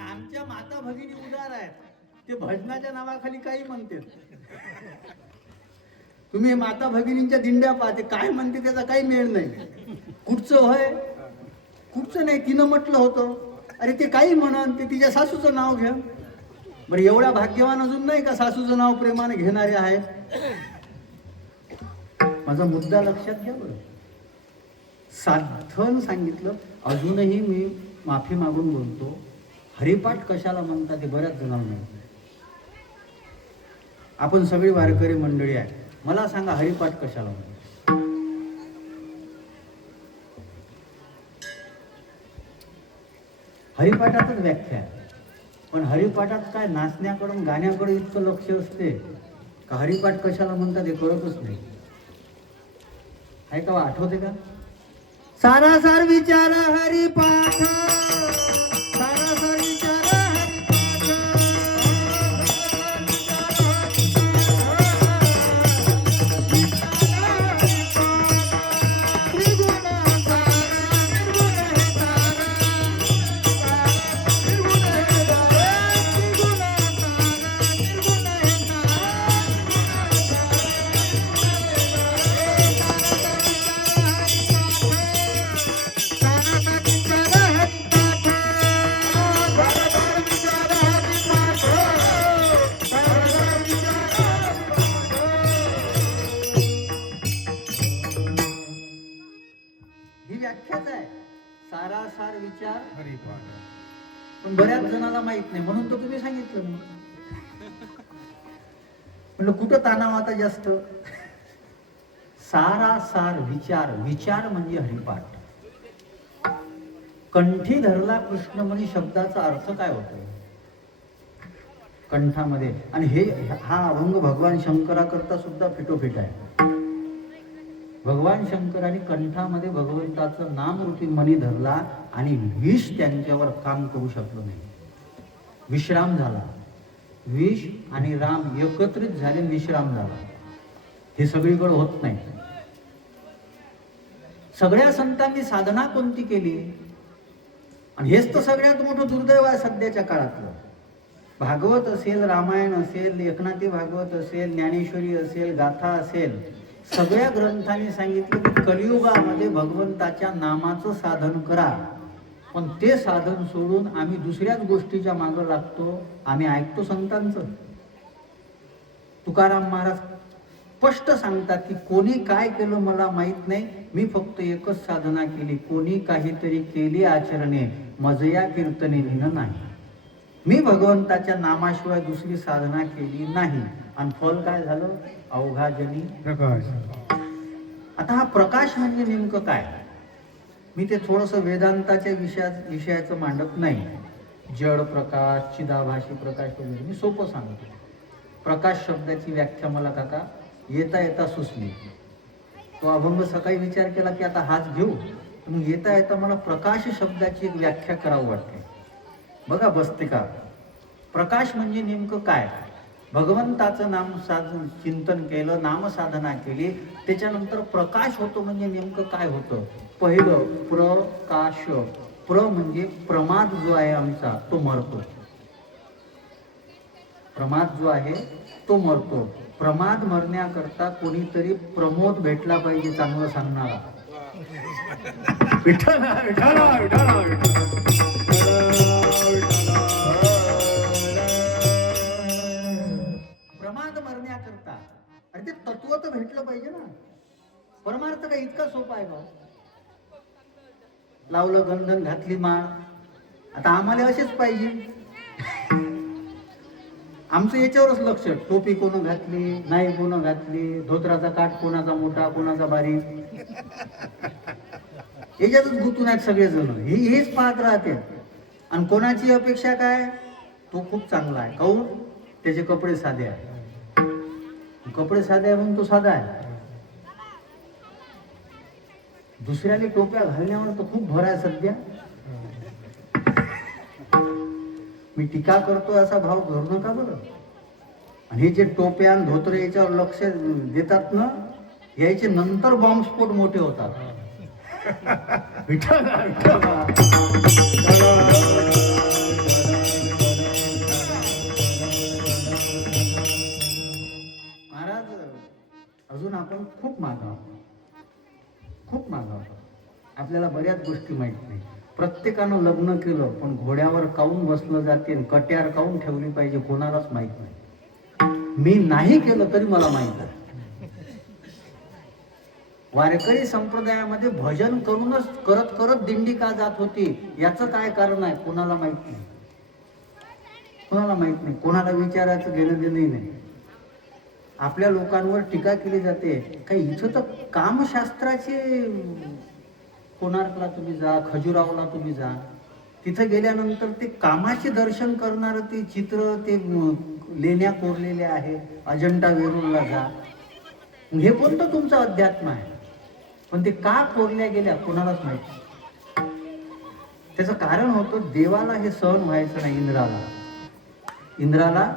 आमच्या माता भगिनी उदार आहेत, ते भजनाच्या नावाखाली काही म्हणते. तुम्ही माता भगिनींच्या दिंड्या पाहते, काय म्हणते त्याचा काही मेळ नाही. कुठचं होय, कुठचं नाही. तिनं म्हटलं होतं, अरे ते काही म्हणन, ते तिच्या सासूचं नाव घ्या. बरं, एवढा भाग्यवान अजून नाही का सासूचं नाव प्रेमाने घेणारे आहेत. माझा मुद्दा लक्षात घ्या बरं. साधन सांगितलं. अजूनही मी माफी मागून बोलतो, हरिपाठ कशाला म्हणतात ते बऱ्याच जणांना माहिती. आपण सगळी वारकरी मंडळी आहे, मला सांगा हरिपाठ कशाला म्हणतात? हरिपाठातच व्याख्या आहे. पण हरिपाठात काय नाचण्याकडून गाण्याकडे इतकं लक्ष असते का हरिपाठ कशाला म्हणतात हे कळतच नाही. आहे का, आठवते का? सारासार विचार हरिपाठ, सारासार विचार सारासार विचार हरिपाठ. पण बऱ्याच जणाला माहित नाही, म्हणून तर तुम्ही सांगितलं. म्हणलं कुठं ताणाव आता जास्त. सारासार विचार, विचार म्हणजे हरिपाठ. कंठी धरला कृष्ण म्हणे शब्दाचा अर्थ काय होतो कंठामध्ये. आणि हा अभंग भगवान शंकराकरता सुद्धा फिटोफिट आहे. भगवान शंकराने कंठामध्ये भगवंताचं नामरूपी मणी धरला, आणि विष त्यांच्यावर काम करू शकलं नाही. विश्राम झाला. विष आणि राम एकत्रित झाले, विश्राम झाला. हे सगळीकडे होत नाही. सगळ्या संतांनी साधना कोणती केली? आणि हेच तर सगळ्यात मोठं दुर्दैव आहे सध्याच्या काळातलं. भागवत असेल, रामायण असेल, एकनाथी भागवत असेल, ज्ञानेश्वरी असेल, गाथा असेल, सगळ्या ग्रंथांनी सांगितलं की कलियुगामध्ये भगवंताच्या नामाचं साधन करा. पण ते साधन सोडून आम्ही दुसऱ्याच गोष्टीच्या मागं लागतो. आम्ही ऐकतो संतांचं. तुकाराम महाराज स्पष्ट सांगतात की कोणी काय केलं मला माहित नाही, मी फक्त एकच साधना केली. कोणी काहीतरी केली आचरणे, मजया कीर्तने नाही. मी भगवंताच्या नामाशिवाय दुसरी साधना केली नाही आणि फल काय झालं? अवघा जनी प्रकाश. आता हा प्रकाश म्हणजे नेमकं काय? मी ते थोडंसं वेदांताच्या विषयाचं मांडत नाही. जड प्रकाश, चिदाभासी प्रकाश वगैरे मी सोपं सांगतो. प्रकाश शब्दाची व्याख्या मला काका येता येता सुचली. तो अभंग सकाळी विचार केला की आता हाच घेऊ, मग येता येता मला प्रकाश शब्दाची एक व्याख्या करावं वाटते. बघा बसते का? प्रकाश म्हणजे नेमकं काय? भगवंताचं नाम चिंतन केलं, नामसाधना केली, त्याच्यानंतर प्रकाश होतो. म्हणजे नेमकं काय होतं? पहिलं प्रकाश. म्हणजे प्रमाद जो आहे आमचा तो मरतो. प्रमाद जो आहे तो मरतो. प्रमाद मरण्याकरता कोणीतरी प्रमोद भेटला पाहिजे, चांगलं सांगणारा. विठ्ठल विठ्ठल विठ्ठल. प्रमाद मरण्याकरता अरे ते तत्व तर भेटलं पाहिजे ना. परमार्थ काय इतका सोपा आहे बा? लावलं गंधन, घातली माळ. आता आम्हाला असेच पाहिजे. आमचं याच्यावरच लक्ष. टोपी कोण घातली, नाही कोण घातली, धोत्राचा काठ कोणाचा मोठा, कोणाचा बारीक, याच्यातच गुंतून आहेत सगळेजण. हेच पाहत राहते. आणि कोणाची अपेक्षा काय? तो खूप चांगला आहे. काहून? त्याचे कपडे साधे आहे. कपडे साधे आहे म्हणून तो साधा आहे. दुसऱ्याने टोप्या घालण्यावर तर खूप भर आहे सध्या. मी टीका करतोय असा भाव धरू नका बरं. आणि हे जे टोप्या आणि धोत्रे याच्यावर लक्ष देतात ना, यायचे नंतर बॉम्बस्फोट मोठे होतात. विठ्ठल विठ्ठल. महाराज अजून आपण खूप मागावं. आपल्याला बऱ्याच गोष्टी माहित नाही. प्रत्येकानं लग्न केलं, पण घोड्यावर काऊन बसलं जाते, कट्यार काऊन ठेवली पाहिजे, कोणालाच माहित नाही. मी नाही केलं तरी मला माहित आहे. वारकरी संप्रदायामध्ये भजन करूनच करत करत दिंडी का जात होती, याचं काय कारण आहे कोणाला माहित नाही. कोणाला विचारायचं घेणं देणंही नाही. आपल्या लोकांवर टीका केली जाते. काही इथं तर कामशास्त्राचे, कोणार्कला तुम्ही जा, खजुरावला तुम्ही जा, तिथं गेल्यानंतर ते कामाचे दर्शन करणार ते चित्र, ते लेण्या कोरलेल्या आहे. अजंठा वेरूळला जा. हे कोणतं तुमचं अध्यात्म आहे? पण ते का कोरल्या गेल्या कोणालाच माहिती. त्याचं कारण होतं, देवाला हे सहन व्हायचं नाही. इंद्राला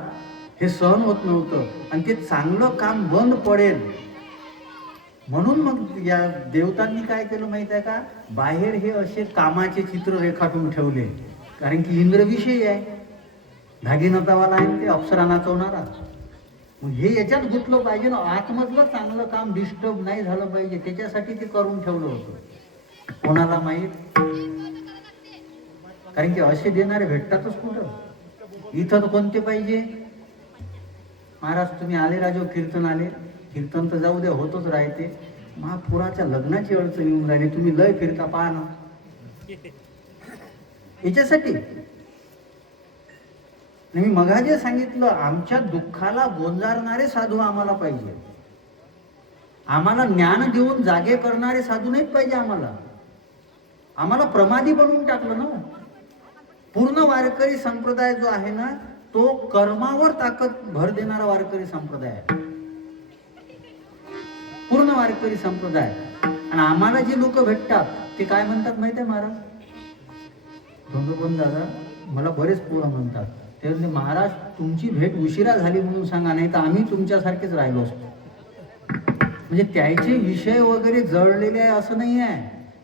हे सहन होत नव्हतं आणि ते चांगलं काम बंद पडेल म्हणून मग या देवतांनी काय केलं माहित आहे का? बाहेर हे असे कामाचे चित्र रेखाटून ठेवले. कारण की इंद्र विषयी आहे, धागीनतावाला आहे, ते अप्सरा नाचवणारा. मग हे याच्यात गुंतलं पाहिजे ना. आतमधलं चांगलं काम डिस्टर्ब नाही झालं पाहिजे, त्याच्यासाठी ते करून ठेवलं होतं. कोणाला माहीत? कारण की असे देणारे भेटतातच कुठं. इथं तर कोणते पाहिजे? महाराज तुम्ही आले राजो, कीर्तन आले, कीर्तन तर जाऊ द्या, होतच राहते. महापुराच्या लग्नाची अडचण येऊन राहिली, तुम्ही लय फिरता पहा ना. याच्यासाठी मी मगा जे सांगितलं, आमच्या दुःखाला गोंजारणारे साधू आम्हाला पाहिजे. आम्हाला ज्ञान देऊन जागे करणारे साधू नाहीच पाहिजे. आम्हाला प्रमादी बनवून टाकलं ना. पूर्ण वारकरी संप्रदाय जो आहे ना, तो कर्मावर ताकद भर देणारा वारकरी संप्रदाय आहे. पूर्ण वारकरी संप्रदाय. आणि आम्हाला जे लोक भेटतात ते काय म्हणतात माहिती आहे महाराज? धोंडोपंत दादा, मला बरेच पोरं म्हणतात, ते म्हणजे महाराज तुमची भेट उशिरा झाली म्हणून सांगा, नाही तर आम्ही तुमच्यासारखेच राहिलो असतो. म्हणजे त्याचे विषय वगैरे जळलेले आहे असं नाही आहे.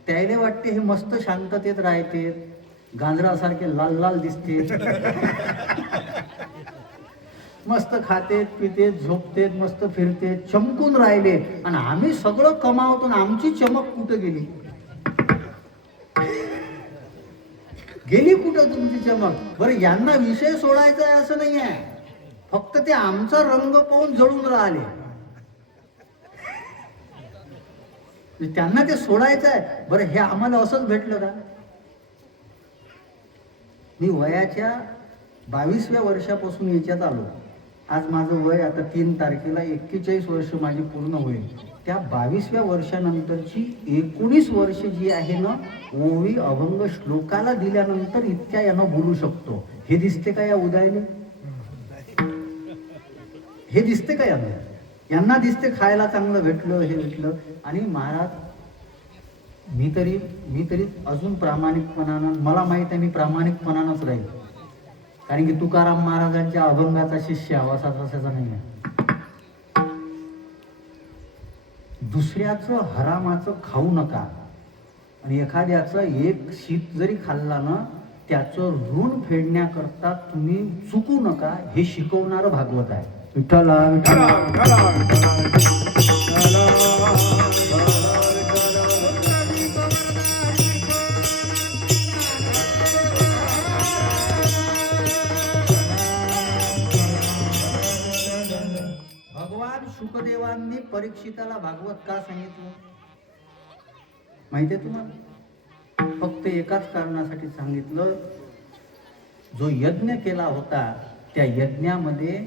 त्याला वाटते हे मस्त शांततेत राहते, गांजरासारखे लाल लाल दिसते, मस्त खातेत पितेत झोपतेत, मस्त फिरतेत, चमकून राहिले. आणि आम्ही सगळं कमावतो ना, आमची चमक कुठं गेली? कुठं तुमची चमक? बरं, यांना विषय सोडायचा आहे असं नाही आहे, फक्त ते आमचा रंग पाहून जळून राहिले. त्यांना ते सोडायचं आहे. बरं, हे आम्हाला असंच भेटलं का? मी वयाच्या 22व्या वर्षापासून याच्यात आलो. आज माझं वय आता 3 तारखेला 41 वर्ष माझी पूर्ण होईल. त्या 22व्या वर्षानंतरची 19 वर्ष जी आहे ना, ओवी अभंग श्लोकाला दिल्यानंतर इतक्या यानं बोलू शकतो. हे दिसते का या उदयाने? हे दिसते का यांना? यांना दिसते खायला चांगलं भेटलं, हे भेटलं. आणि महाराज मी तरी अजून प्रामाणिकपणानं, मला माहित आहे मी प्रामाणिकपणानंच राहील. कारण की तुकाराम महाराजांच्या अभंगाचा शिष्य असा तसाचा नाही आहे. दुसऱ्याचं हरामाचं खाऊ नका. आणि एखाद्याचं एक शीत जरी खाल्ला ना, त्याचं ऋण फेडण्याकरता तुम्ही चुकू नका, हे शिकवणारं भागवत आहे. विठ्ठला विठ्ठला भगवान शुकदेवांनी परीक्षिताला भागवत का सांगितलं माहितीये तुम्हाला? फक्त एकाच कारणासाठी सांगितलं. जो यज्ञ केला होता त्या यज्ञामध्ये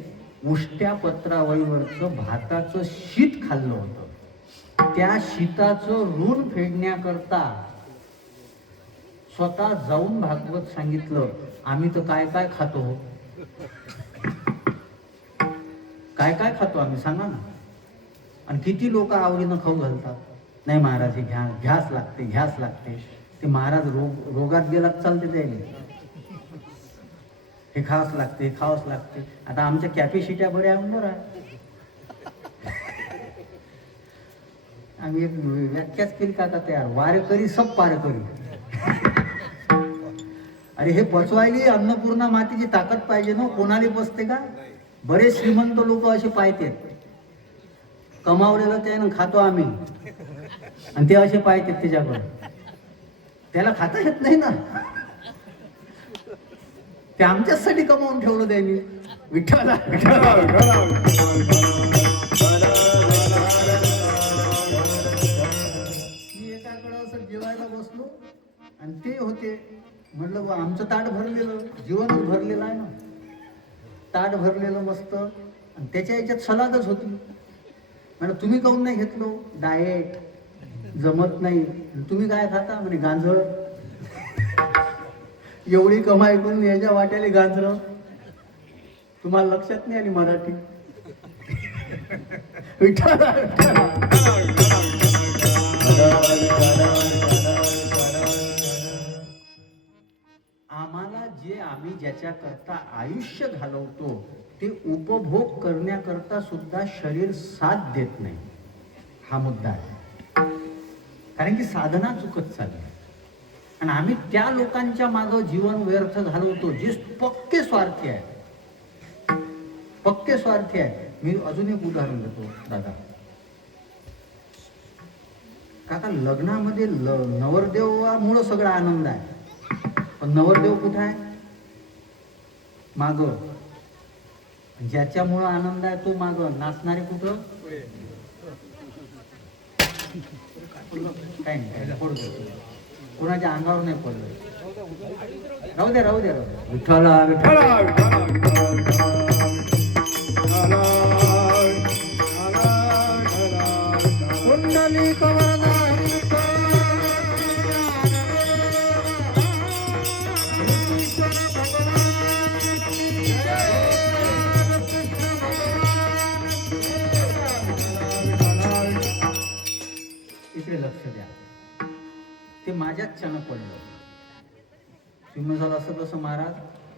उष्ट्या पत्रावळीवरचं भाताचं शीत खाल्लं होतं. त्या शीताचं ऋण फेडण्याकरता स्वतः जाऊन भागवत सांगितलं. आम्ही तर काय काय खातो, काय काय खातो आम्ही सांगा ना. आणि किती लोक आवडीनं खाऊ घालतात. नाही महाराज हे घ्यास लागते. ते महाराज रोगात गेला चालते त्याने. हे खावंच लागते. आता आमच्या कॅपॅसिट्या बऱ्या बरं आहे. आम्ही एक व्याख्याच केली का तयार, वारकरी सब पारकरी. अरे हे पचवायली अन्नपूर्णा मातेची ताकद पाहिजे ना. कोणाला बसते का? बरेच श्रीमंत लोक असे पाहते, कमावलेलं त्यानं खातो आम्ही, आणि ते असे पाहते त्याच्याकडे. त्याला खाता येत नाही ना, ते आमच्यासाठी कमावून ठेवलं त्यांनी. विठ्ठला विठ्ठला मी एकाकडे असं जेवायला बसलो आणि ते होते. म्हटलं आमचं ताट भरलेलं, जीवनच भरलेलं आहे ना, ताट भरलेलं मस्त. आणि त्याच्या याच्यात सलादच होती. म्हणजे तुम्ही काहून नाही घेतलो? डाएट जमत नाही. तुम्ही काय खाता? म्हणजे गांजळ. एवढी कमाई करून याच्या वाट्याला गांजर. तुम्हाला लक्षात नाही आली मराठी? विठ्ठला आम्हाला जे आम्ही ज्याच्याकरता आयुष्य घालवतो ते उपभोग करण्याकरता सुद्धा शरीर साथ देत नाही. हा मुद्दा आहे. कारण की साधना चुकत चालली आणि आम्ही त्या लोकांच्या मागं जीवन व्यर्थ घालवतो जे पक्के स्वार्थी आहे. मी अजून एक उदाहरण देतो दादा. काका लग्नामध्ये नवरदेवामुळं सगळा आनंद आहे. पण नवरदेव कुठं आहे? माग. ज्याच्यामुळं आनंद आहे तो माग. नाचणारे कुठं? काय नाही पडू दे, कोणाच्या अंगावर नाही पडलं. राहू दे. विठ्ठला कुंडली इकडे लक्ष द्या. ते माझ्याच क्षण पडलं. तुम्ही झालं असं तसं महाराज.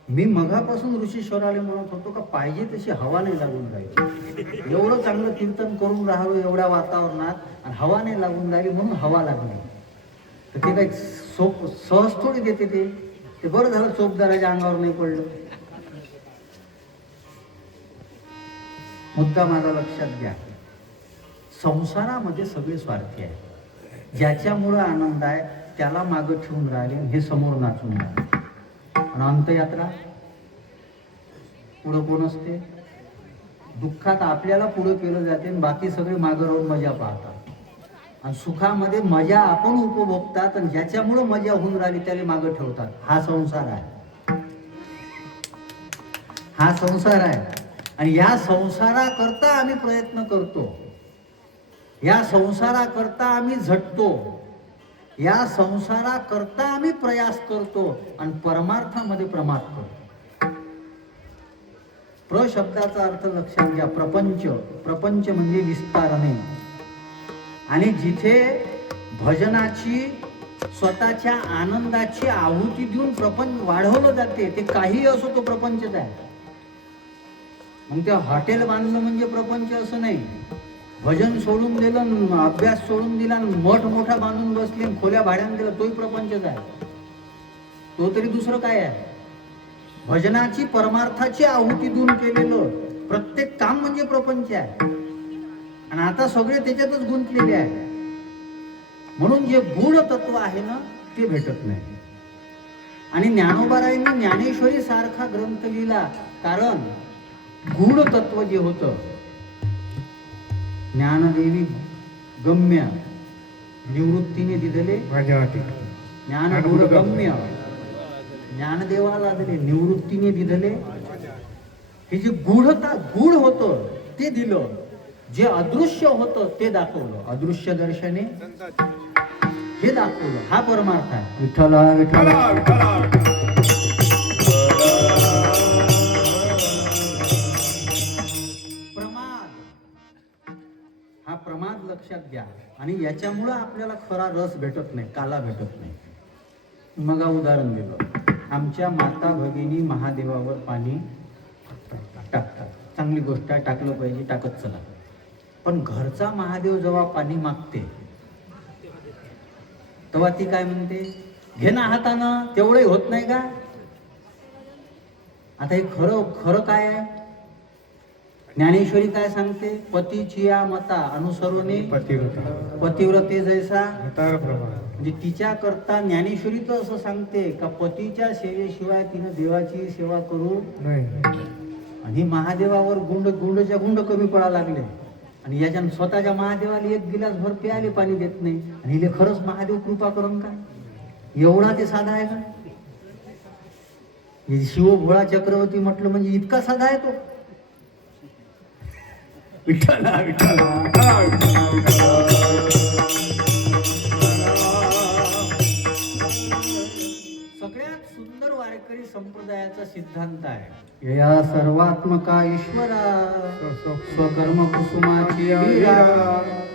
मी मगापासून ऋषीश्वराला म्हणत होतो का पाहिजे तशी हवा नाही लागून राहिली. एवढं चांगलं कीर्तन करून राहावं एवढ्या वातावरणात, आणि हवा नाही लागून राहिली म्हणून हवा लागली. तर ते काही सहज थोडी देते ते बरं झालं चोपदाराच्या अंगावर नाही पडलं. मुद्दा माझा लक्षात घ्या. संसारामध्ये सगळे स्वार्थी आहे. ज्याच्यामुळं आनंद आहे त्याला मागं ठेवून राहिले, हे समोर नाचून राहिले. आणि अंतयात्रा पुढं कोण असते? दुःखात आपल्याला पुढं केलं जाते आणि बाकी सगळे मागं राहून मजा पाहतात. आणि सुखामध्ये मजा आपण उपभोगतात आणि ज्याच्यामुळं मजा होऊन राहिली त्याला मागं ठेवतात. हा संसार आहे. हा संसार आहे आणि या संसाराकरता आम्ही प्रयत्न करतो, या संसाराकरता आम्ही झटतो, या संसाराकरता आम्ही प्रयास करतो आणि परमार्थामध्ये प्रमाद करतो. प्र शब्दाचा अर्थ लक्षात घ्या. प्रपंच, प्रपंच म्हणजे विस्तारणे. आणि जिथे भजनाची स्वतःच्या आनंदाची आहुती देऊन प्रपंच वाढवलं जाते, ते काही असो तो प्रपंचच आहे. मग ते हॉटेल बांधलं म्हणजे प्रपंच असं नाही. भजन सोडून दिलं, अभ्यास सोडून दिला, मठ मोठा बांधून बसले, खोल्या भाड्यानं दिला, तोही प्रपंचच आहे. तो तरी दुसरं काय आहे? भजनाची परमार्थाची आहुती देऊन केलेलं प्रत्येक काम म्हणजे प्रपंच आहे. आणि आता सगळे त्याच्यातच गुंतलेले आहे. म्हणून जे गूढ तत्व आहे ना, ते भेटत नाही. आणि ज्ञानोबारायांनी ज्ञानेश्वरी सारखा ग्रंथ लिहिला, कारण गूढ तत्व जे होतं, ज्ञानदेवी गम्य निवृत्तीने दिलेले ज्ञान गूढ गम्य, ज्ञानदेवाला दिले निवृत्तीने दिलेले. हे जे गूढता गूढ होतं ते दिलं, जे अदृश्य होतं ते दाखवलं. अदृश्य दर्शने हे दाखवलं. हा परमार्थ आहे. विठ्ठला विठ्ठला प्रमाद, हा प्रमाद लक्षात घ्या. आणि याच्यामुळं आपल्याला खरा रस भेटत नाही, काला भेटत नाही. मग उदाहरण दिलं, आमच्या माता भगिनी महादेवावर पाणी टाकतात. चांगली गोष्ट आहे, टाकलं पाहिजे, टाकत चला. पण घरचा महादेव जेव्हा पाणी मागते तेव्हा ती काय म्हणते? घे ना हातानं, तेवढंही होत नाही का? आता हे खरं खरं काय आहे? ज्ञानेश्वरी काय सांगते? पतीची या मता अनुसरणे पतिव्रते जैसा. म्हणजे तिच्या करता ज्ञानेश्वरी तर असं सांगते का पतीच्या सेवेशिवाय तिनं देवाची सेवा करू नाही. आणि महादेवावर गुंडच्या गुंड कमी पडा लागले. आणि याच्यानं स्वतःच्या महादेवाला एक गिलास भर प्याले पाणी देत नाही. आणि इले खरंच महादेव कृपा करून का? एवढा ते साधा आहे का? शिव भोळा चक्रवर्ती म्हटलं म्हणजे इतका साधा आहे तो. विठ्ठला विठ्ठला सगळ्यात सुंदर वारकरी संप्रदायाचा सिद्धांत आहे, या सर्वात्मका ईश्वरा स्वकर्म कुसुमाची वीरा,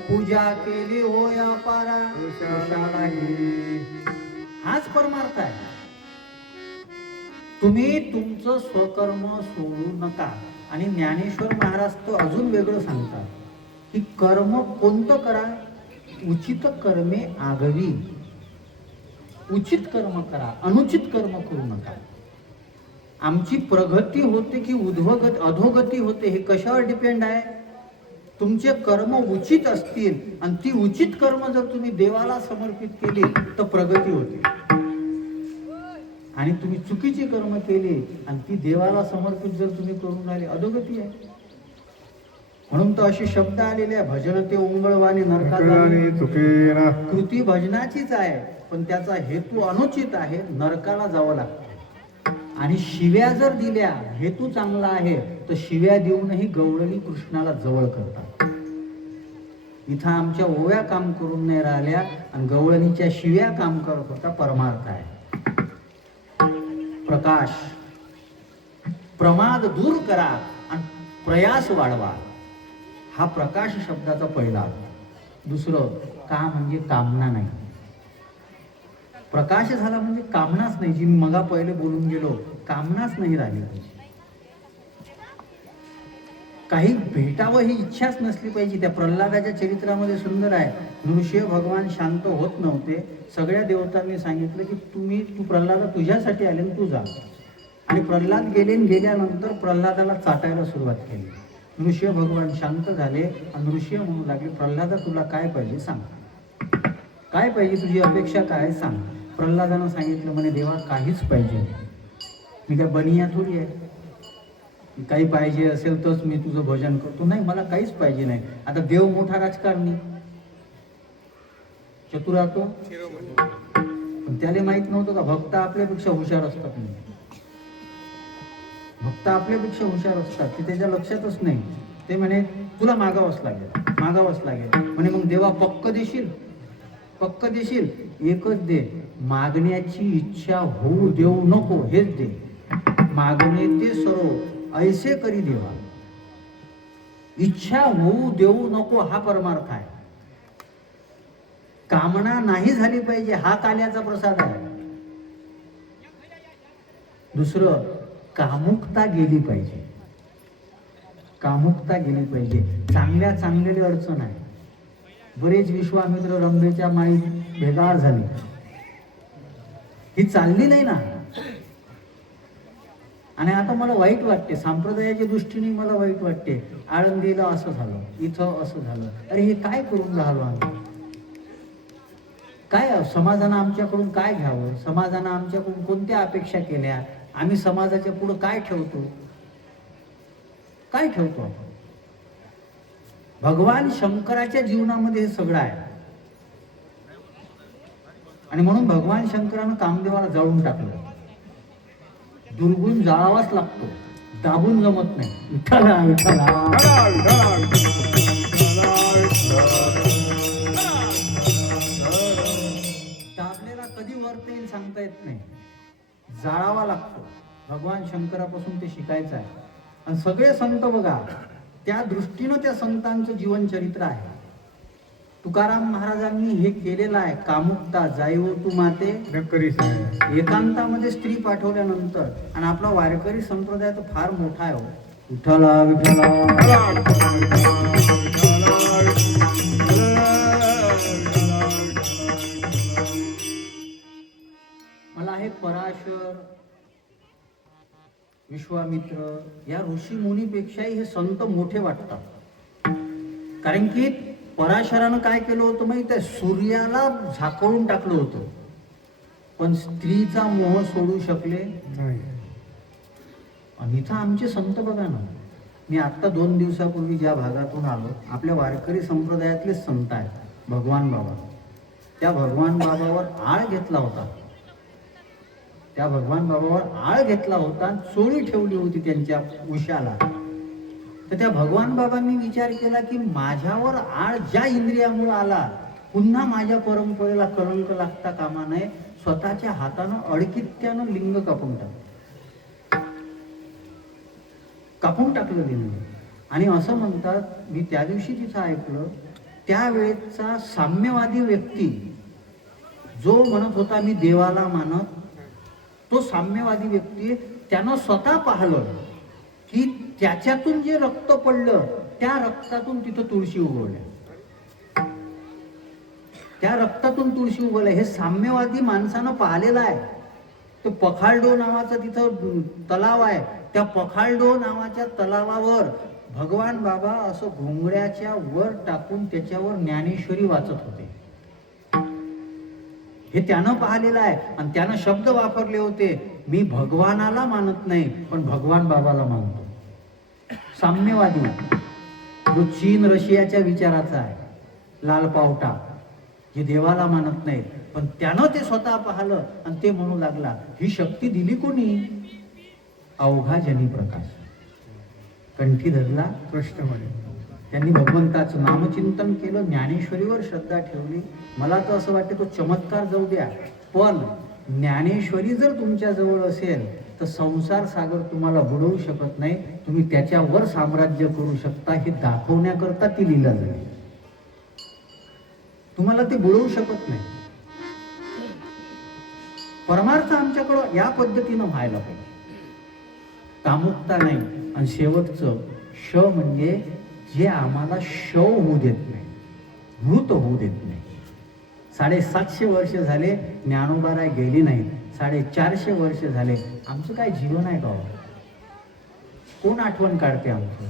पूजा केली होया पारा कुशालाही. हाच परमार्थ आहे. तुम्ही तुमचं स्वकर्म सोडू नका. आणि ज्ञानेश्वर महाराज तो अजून वेगळं सांगतात की कर्म कोणतं करा? उचित कर्मे आगवी. उचित कर्म करा, अनुचित कर्म करू नका. आमची प्रगती होते की अधोगती होते हे कशावर डिपेंड आहे? तुमचे कर्म उचित असतील आणि ती उचित कर्म जर तुम्ही देवाला समर्पित केली तर प्रगती होते. आणि तुम्ही चुकीची कर्म केली आणि ती देवाला समर्पित जर तुम्ही करून राहिले, अधोगती आहे. म्हणून तर असे शब्द आलेले आहे, भजन ते उंगळवाणी नरकाला. कृती भजनाचीच आहे, पण त्याचा हेतू अनुचित आहे, नरकाला जावं लागतं. आणि शिव्या जर दिल्या, हेतू चांगला आहे, तर शिव्या देऊनही गवळणी कृष्णाला जवळ करतात. इथं आमच्या ओव्या काम करून नाही राहिल्या आणि गवळणीच्या शिव्या काम करत होता. परमार्थ आहे प्रकाश. प्रमाद दूर करा आणि प्रयास वाढवा. हा प्रकाश शब्दाचा पहिला. दुसरं का म्हणजे कामना नाही. प्रकाश झाला म्हणजे कामनाच नाही. जी मगा पहिले बोलून गेलो, कामनाच नाही राहिली पाहिजे. काही भेटावं ही इच्छाच नसली पाहिजे. त्या प्रल्हादाच्या चरित्रामध्ये सुंदर आहे. नृसिंह भगवान शांत होत नव्हते. सगळ्या देवतांनी सांगितलं की तू प्रल्हादा तुझ्यासाठी आले तू जा. आणि प्रल्हाद गेल्यानंतर प्रल्हादाला चाटायला सुरुवात केली. नृसिंह भगवान शांत झाले आणि नृसिंह म्हणू लागले, प्रल्हादा तुला काय पाहिजे सांग, काय पाहिजे, तुझी अपेक्षा काय सांग. प्रल्हादानं सांगितलं, म्हणे देवा काहीच पाहिजे नाही, मी काय बनिया थोडी आहे, काही पाहिजे असेल तरच मी तुझं भजन करतो. नाही, मला काहीच पाहिजे नाही. आता देव मोठा राजकारणी चतुर राहतो, पण त्याला माहित नव्हतं का भक्त आपल्यापेक्षा हुशार असतात. भक्त आपल्यापेक्षा हुशार असतात, ते त्याच्या लक्षातच नाही. ते म्हणे तुला मागावंच लागेल. म्हणे मग देवा पक्क देशील? एकच दे, मागण्याची इच्छा होऊ देऊ नको, हेच दे. मागणे ते सर्व ऐसे करी देवा, इच्छा होऊ देऊ नको, हा परमार्थ आहे. कामना नाही झाली पाहिजे, हा काल्याचा प्रसाद आहे. दुसरं, कामुकता गेली पाहिजे. चांगल्या अडचण आहे. बरेच विश्वामित्र रंभेच्या माळीत भेगार झाली, ही चालली नाही ना. आणि आता मला वाईट वाटते, संप्रदायाच्या दृष्टीने मला वाईट वाटते. आळंदीला असं झालं, इथं असं झालं. अरे हे काय करून राहिलो आम्ही? काय समाजानं आमच्याकडून काय घ्यावं? समाजानं आमच्याकडून कोणत्या अपेक्षा केल्या? आम्ही समाजाच्या पुढे काय ठेवतो आपण? भगवान शंकराच्या जीवनामध्ये हे सगळं आहे. आणि म्हणून भगवान शंकरानं कामदेवाला जाळून टाकलं. दुर्गुण जाळावाच लागतो, दाबून जमत नाही. विठ्ठला विठ्ठला. दाबलेला कधी वरता येईल सांगता येत नाही, जाळावा लागतो. भगवान शंकरापासून ते शिकायचं आहे. आणि सगळे संत बघा, त्या दृष्टीनं त्या संतांचं जीवन चरित्र आहे. तुकाराम महाराजांनी हे केलेलं आहे. कामुकता जाईव तू माते, एकांतामध्ये स्त्री पाठवल्यानंतर. आणि आपला वारकरी संप्रदाय तर फार मोठा आहे. विठ्ठला विठ्ठला. मला हे पराशर, विश्वामित्र या ऋषी मुनीपेक्षाही हे संत मोठे वाटतात. कारण की पराशरानं काय केलं होतं माहिती आहे? सूर्याला झाकळून टाकलं होतं, पण स्त्रीचा मोह सोडू शकले नाही. आणि इथं आमचे संत बघा ना. मी आत्ता 2 दिवसापूर्वी ज्या भागातून आलो, आपल्या वारकरी संप्रदायातलेच संत आहेत, भगवान बाबा. त्या भगवान बाबावर आळ घेतला होता, चोळी ठेवली होती त्यांच्या उशाला. तर त्या भगवान बाबांनी विचार केला की माझ्यावर आळ ज्या इंद्रियामुळे आला, पुन्हा माझ्या परंपरेला कलंक लागता कामा नये. स्वतःच्या हातानं अडकित्यानं लिंग कापून टाकलं लिंग. आणि असं म्हणतात, मी त्या दिवशी तिथं ऐकलं, त्यावेळेचा साम्यवादी व्यक्ती जो म्हणत होता मी देवाला मानत, तो साम्यवादी व्यक्ती त्यानं स्वतः पाहिलं की त्याच्यातून जे रक्त पडलं, त्या रक्तातून तिथं तुळशी उगवल्या. हे साम्यवादी माणसानं पाहिलेलं आहे. तो पखालडो नावाचा तिथं तलाव आहे. त्या पखालडो नावाच्या तलावावर भगवान बाबा असं घोंगड्याच्या वर टाकून त्याच्यावर ज्ञानेश्वरी वाचत होते. हे त्यानं पाहिलेलं आहे. आणि त्यानं शब्द वापरले होते, मी भगवानाला मानत नाही, पण भगवान बाबाला मानतो. साम्यवादी, जो चीन रशियाच्या विचाराचा आहे, लाल पावटा, जे देवाला मानत नाही, पण त्यानं ते स्वतः पाहिलं आणि ते म्हणू लागला, ही शक्ती दिली कोणी? अवघा जनी प्रकाश. कंठी धरला कृष्णमणी. त्यांनी भगवंताचं नामचिंतन केलं, ज्ञानेश्वरीवर श्रद्धा ठेवली. मला तर असं वाटतं तो चमत्कार जाऊ द्या, पण ज्ञानेश्वरी जर तुमच्या जवळ असेल तर संसार सागर तुम्हाला बुडवू शकत नाही. तुम्ही त्याच्यावर साम्राज्य करू शकता, हे दाखवण्याकरता ती लीला झाली. तुम्हाला ते बुडवू शकत नाही. परमार्थ आमच्याकडं या पद्धतीनं व्हायला पाहिजे, कामुकता नाही. आणि शेवटचं श म्हणजे जे आम्हाला शव होऊ देत नाही, मृत होऊ देत नाही. 750 वर्ष झाले ज्ञानोबाराय गेली नाहीत, 450 वर्ष झाले. आमचं काय जीवन आहे का? कोण आठवण काढते आमचं?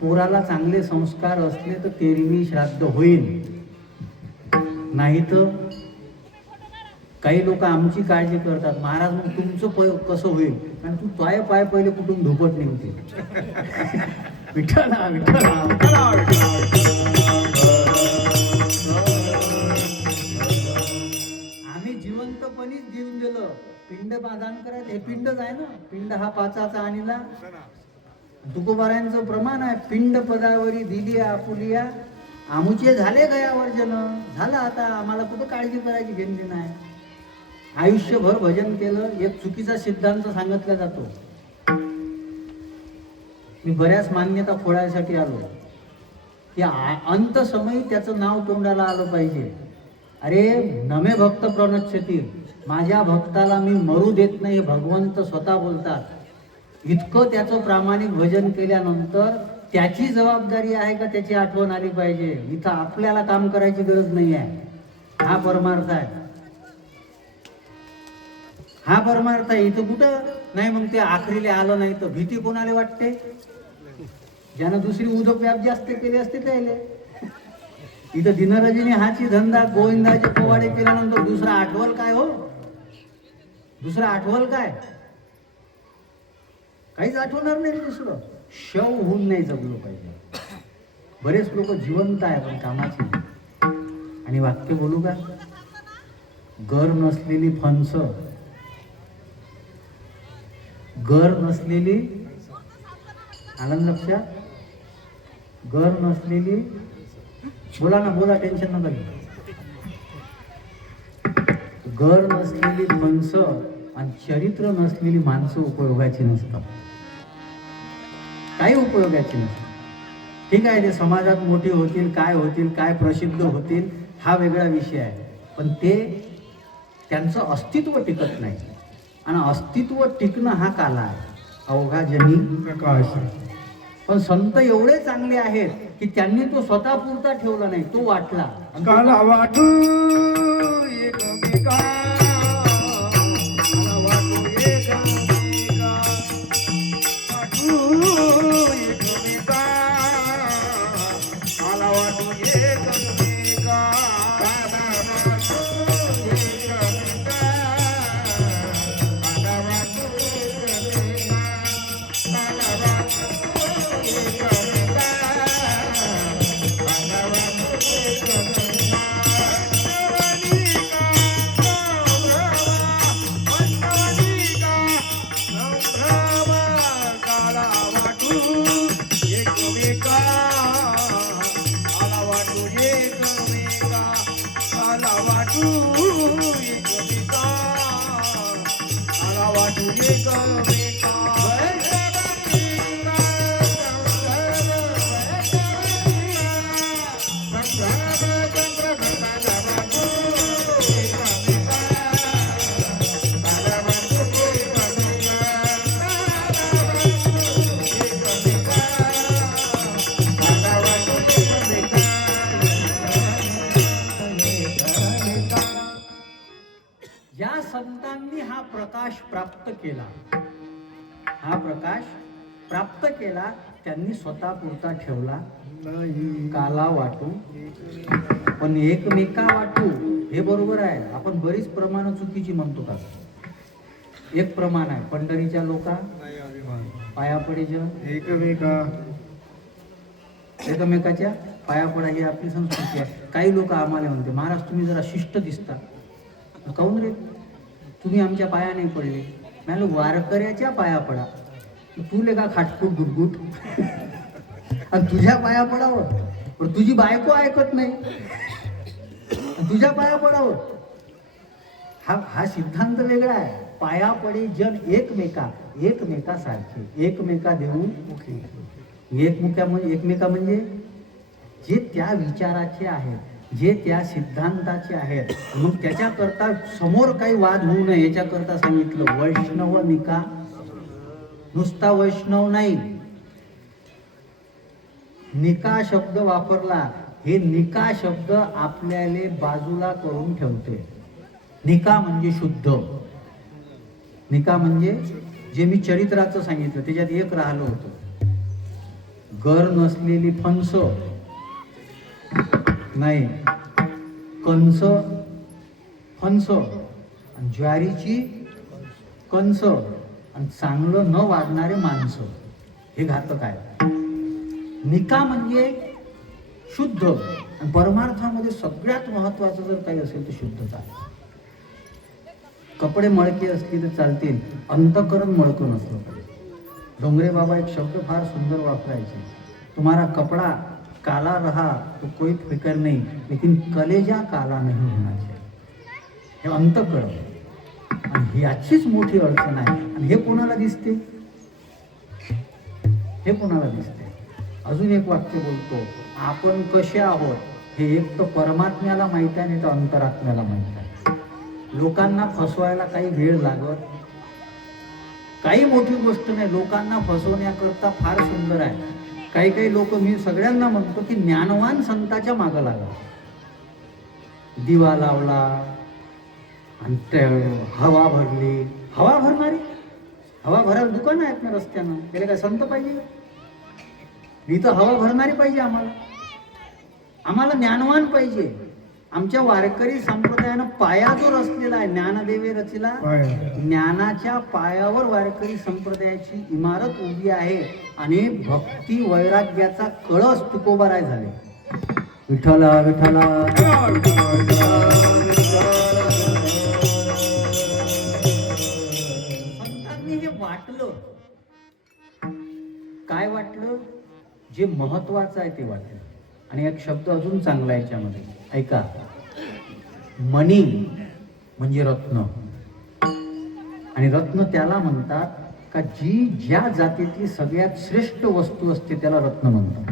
पोराला चांगले संस्कार असले तर 13वी श्राद्ध होईल, नाही तर काही लोक आमची काळजी करतात, महाराज मग तुमचं कसं होईल? कारण तू पाय पहिले कुठून धुपट निघते. विठ्ठला विठ्ठला. आम्ही जिवंतपणीच देऊन दिलं, पिंड दान करायचं, हे पिंडच आहे ना. पिंड हा पाचाचा आणला. तुकोबारायांचं प्रमाण आहे, पिंड पदावरी दिली आपुलिया, आमुचे झाले गया वर्जन. झालं आता, आम्हाला कुठं काळजी करायची घेणली नाही. आयुष्यभर भजन केलं. एक चुकीचा सिद्धांत सांगितला जातो. मी बऱ्याच मान्यता फोडायसाठी आलो की अंत समयी त्याचं नाव तोंडाला आलं पाहिजे. अरे नमे भक्त प्रणच्छती, माझ्या भक्ताला मी मरू देत नाही, हे भगवंत स्वतः बोलतात. इतकं त्याचं प्रामाणिक भजन केल्यानंतर त्याची जबाबदारी आहे का त्याची आठवण आली पाहिजे. इथं आपल्याला काम करायची गरज नाही आहे. हा परमार्थ आहे, हा परमार्थ आहे. इथं कुठं नाही. मग ते आखरीला आलं नाही तर भीती कोणाला वाटते? ज्यानं दुसरी उदक व्याप जास्त केले असते त्याले. इथं दिनरजनी हाची धंदा गोविंदाचे पोवाडे केल्यानंतर दुसरा आठवल काय हो? दुसरा आठवल काय? काहीच आठवणार नाही दुसरं. शव होऊन नाही जगलो पाहिजे. बरेच लोक जिवंत आहे पण कामाची. आणि वाक्य बोलू का? घर नसलेली फणस, घर नसलेली, आलं लक्षात? घर नसलेली, बोला ना बोला, टेन्शन नका घेऊ. घर नसलेली फणस आणि चरित्र नसलेली माणसं उपयोगाची नसतात. काही उपयोगाची नसतात. ठीक आहे, ते समाजात मोठी होतील, काय होतील, काय प्रसिद्ध होतील, हा वेगळा विषय आहे. पण ते त्यांचं अस्तित्व टिकत नाही. आणि अस्तित्व टिकणं हा काला आहे, अवघा जनी प्रकाश. पण संत एवढे चांगले आहेत की त्यांनी तो स्वतः पुरता ठेवला नाही, तो वाटला. काला वाटू एकमेका, काला वाटू एकमेका, वाटू एकमेका, काला वाटू एकमेका, काला वाटू एकमेका, काला वाटू एकमेका, काला वाटू ज्या संतांनी हा प्रकाश प्राप्त केला, हा प्रकाश प्राप्त केला, त्यांनी स्वतः पुरता ठेवला. काला वाटू पण एकमेका वाटू, हे बरोबर आहे. आपण बरीच प्रमाण चुकीची म्हणतो का? एक प्रमाण आहे, पंढरीच्या लोका पाया पडे जन, एकमेका, एकमेकाच्या पाया पडा, ही आपली संस्कृती आहे. काही लोक आम्हाला म्हणते, महाराज तुम्ही जरा शिष्ट दिसता. काहून रे, तुम्ही आमच्या पाया नाही पडले? मला वारकऱ्याच्या पाया पडा. तुले का खाटकूट गुटगुट आणि तुझ्या पाया पडावं, पण तुझी बायको ऐकत नाही, तुझ्या पाया पडावं. हा सिद्धांत वेगळा आहे. पाया पडे जन एकमेका, एकमेका सारखे, एकमेका देऊन एकमेका म्हणजे जे त्या विचाराचे आहेत, जे त्या सिद्धांताचे आहेत. मग त्याच्याकरता समोर काही वाद होऊ नये याच्याकरता सांगितलं वैष्णव निका. नुसता वैष्णव नाही, निका शब्द वापरला. हे निका शब्द आपल्याला बाजूला करून ठेवते. निका म्हणजे शुद्ध. निका म्हणजे जे मी चरित्राचं सांगितलं त्याच्यात एक राहिलं होतं, घर नसलेली फणस नाही, कंस फणस, आणि ज्वारीची कंस, आणि चांगलं न वागणारे माणसं, हे घातक आहे. निका म्हणजे शुद्ध. आणि परमार्थामध्ये सगळ्यात महत्वाचं जर काही असेल तर शुद्धता. कपडे मळके असली तर चालतील, अंतकरण मळकं नसलं पाहिजे. डोंगरे बाबा एक शब्द फार सुंदर वापरायचे, तुम्हारा कपड़ा काला रहा तो कोई फिकर नहीं, लेकिन कलेजा काला नहीं होना चाहिए. हे अंतकरण, आणि ह्याचीच मोठी अडचण आहे. आणि हे कोणाला दिसते? हे कोणाला दिसते? अजून एक वाक्य बोलतो, आपण कसे आहोत हे एक तर परमात्म्याला माहिती आहे, नाही तर अंतरात्म्याला माहिती आहे. लोकांना फसवायला काही वेळ लागत, काही मोठी गोष्ट नाही. लोकांना फसवण्याकरता फार सुंदर आहे. काही काही लोक, मी सगळ्यांना म्हणतो की ज्ञानवान संताच्या मागं लागा. दिवा लावला आणि हवा भरली. हवा भरणारी, हवा भरायला दुकान आहेत ना रस्त्यानं, त्याला काय संत पाहिजे? इथं हवा भरणारी पाहिजे आम्हाला. आम्हाला ज्ञानवान पाहिजे. आमच्या वारकरी संप्रदायानं पाया जो रचलेला आहे, ज्ञानदेवे रचिला, ज्ञानाच्या पायावर वारकरी संप्रदायाची इमारत उभी आहे. आणि भक्ती वैराग्याचा कळस तुकोबाराय झाले. विठ्ठला विठ्ठला. संतांनी हे वाटलं. काय वाटलं? जे महत्वाचं आहे ते वाटलं. आणि एक शब्द अजून चांगला आहे याच्यामध्ये, ऐका. मणी म्हणजे रत्न, आणि रत्न त्याला म्हणतात का जी ज्या जातीतली सगळ्यात श्रेष्ठ वस्तू असते त्याला रत्न म्हणतात.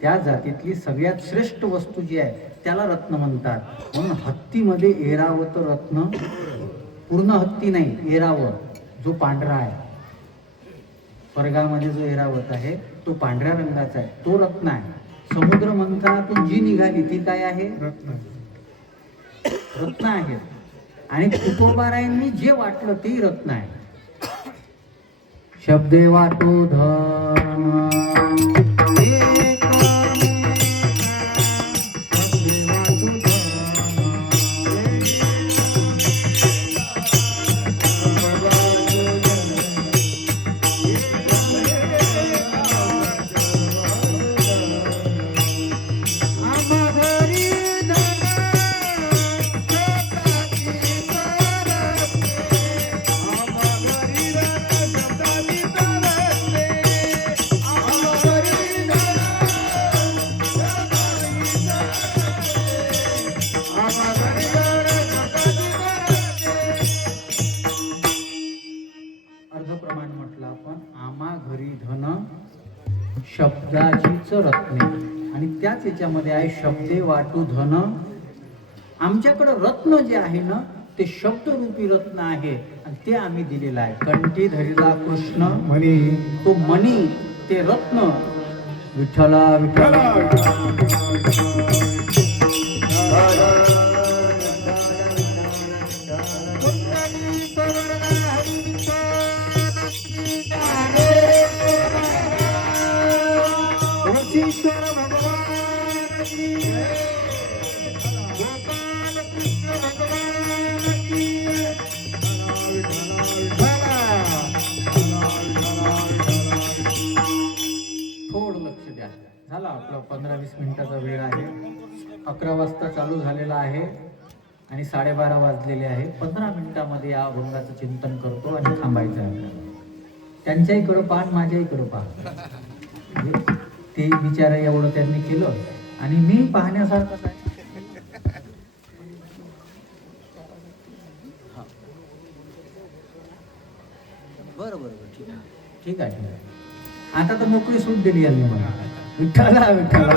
त्या जातीतली सगळ्यात श्रेष्ठ वस्तू जी आहे त्याला रत्न म्हणतात. म्हणून हत्तीमध्ये एरावत रत्न, पूर्ण हत्ती नाही, एरावत जो पांढरा आहे, स्वर्गामध्ये जो एरावत आहे तो पांढऱ्या रंगाचा आहे, तो रत्न आहे. समुद्र मंथनातून जी निघाली ती काय आहे? रत्न आहे. आणि तुकोबारायांनी जे वाटलं ते रत्न आहे. शब्दे वाटो धन, अर्धप्रमाण म्हटलं आपण. आम्हा घरी धन शब्दाचीच रत्ने, आणि त्याच याच्यामध्ये आहे शब्दे वाटू धन. आमच्याकडं रत्न जे आहे ना ते शब्दरूपी रत्न आहे, आणि ते आम्ही दिलेलं आहे. कंठी धरिला कृष्ण मणी, तो मणी ते रत्न. विठ्ठला विठ्ठला. ईश्वर भगवान की गोपाल कृष्ण भगवान की. थोडं लक्ष द्या. झाला आपला 15-20 मिनिटाचा वेळ आहे. 11 वाजता चालू झालेला आहे आणि 12:30 वाजलेले आहे. 15 मिनिटामध्ये या अभंगाचं चिंतन करतो आणि थांबायचं आहे आपल्याला. त्यांच्याहीकडं पहा, माझ्याहीकडं पहा. ते बिचारा एवढं त्यांनी केलं आणि मी पाहण्यासारखं आहे. बरं बरं ठीक आहे, ठीक आहे, ठीक आहे. आता तर मोकळी सूट दिली यांनी मला. विठ्ठला विठ्ठला.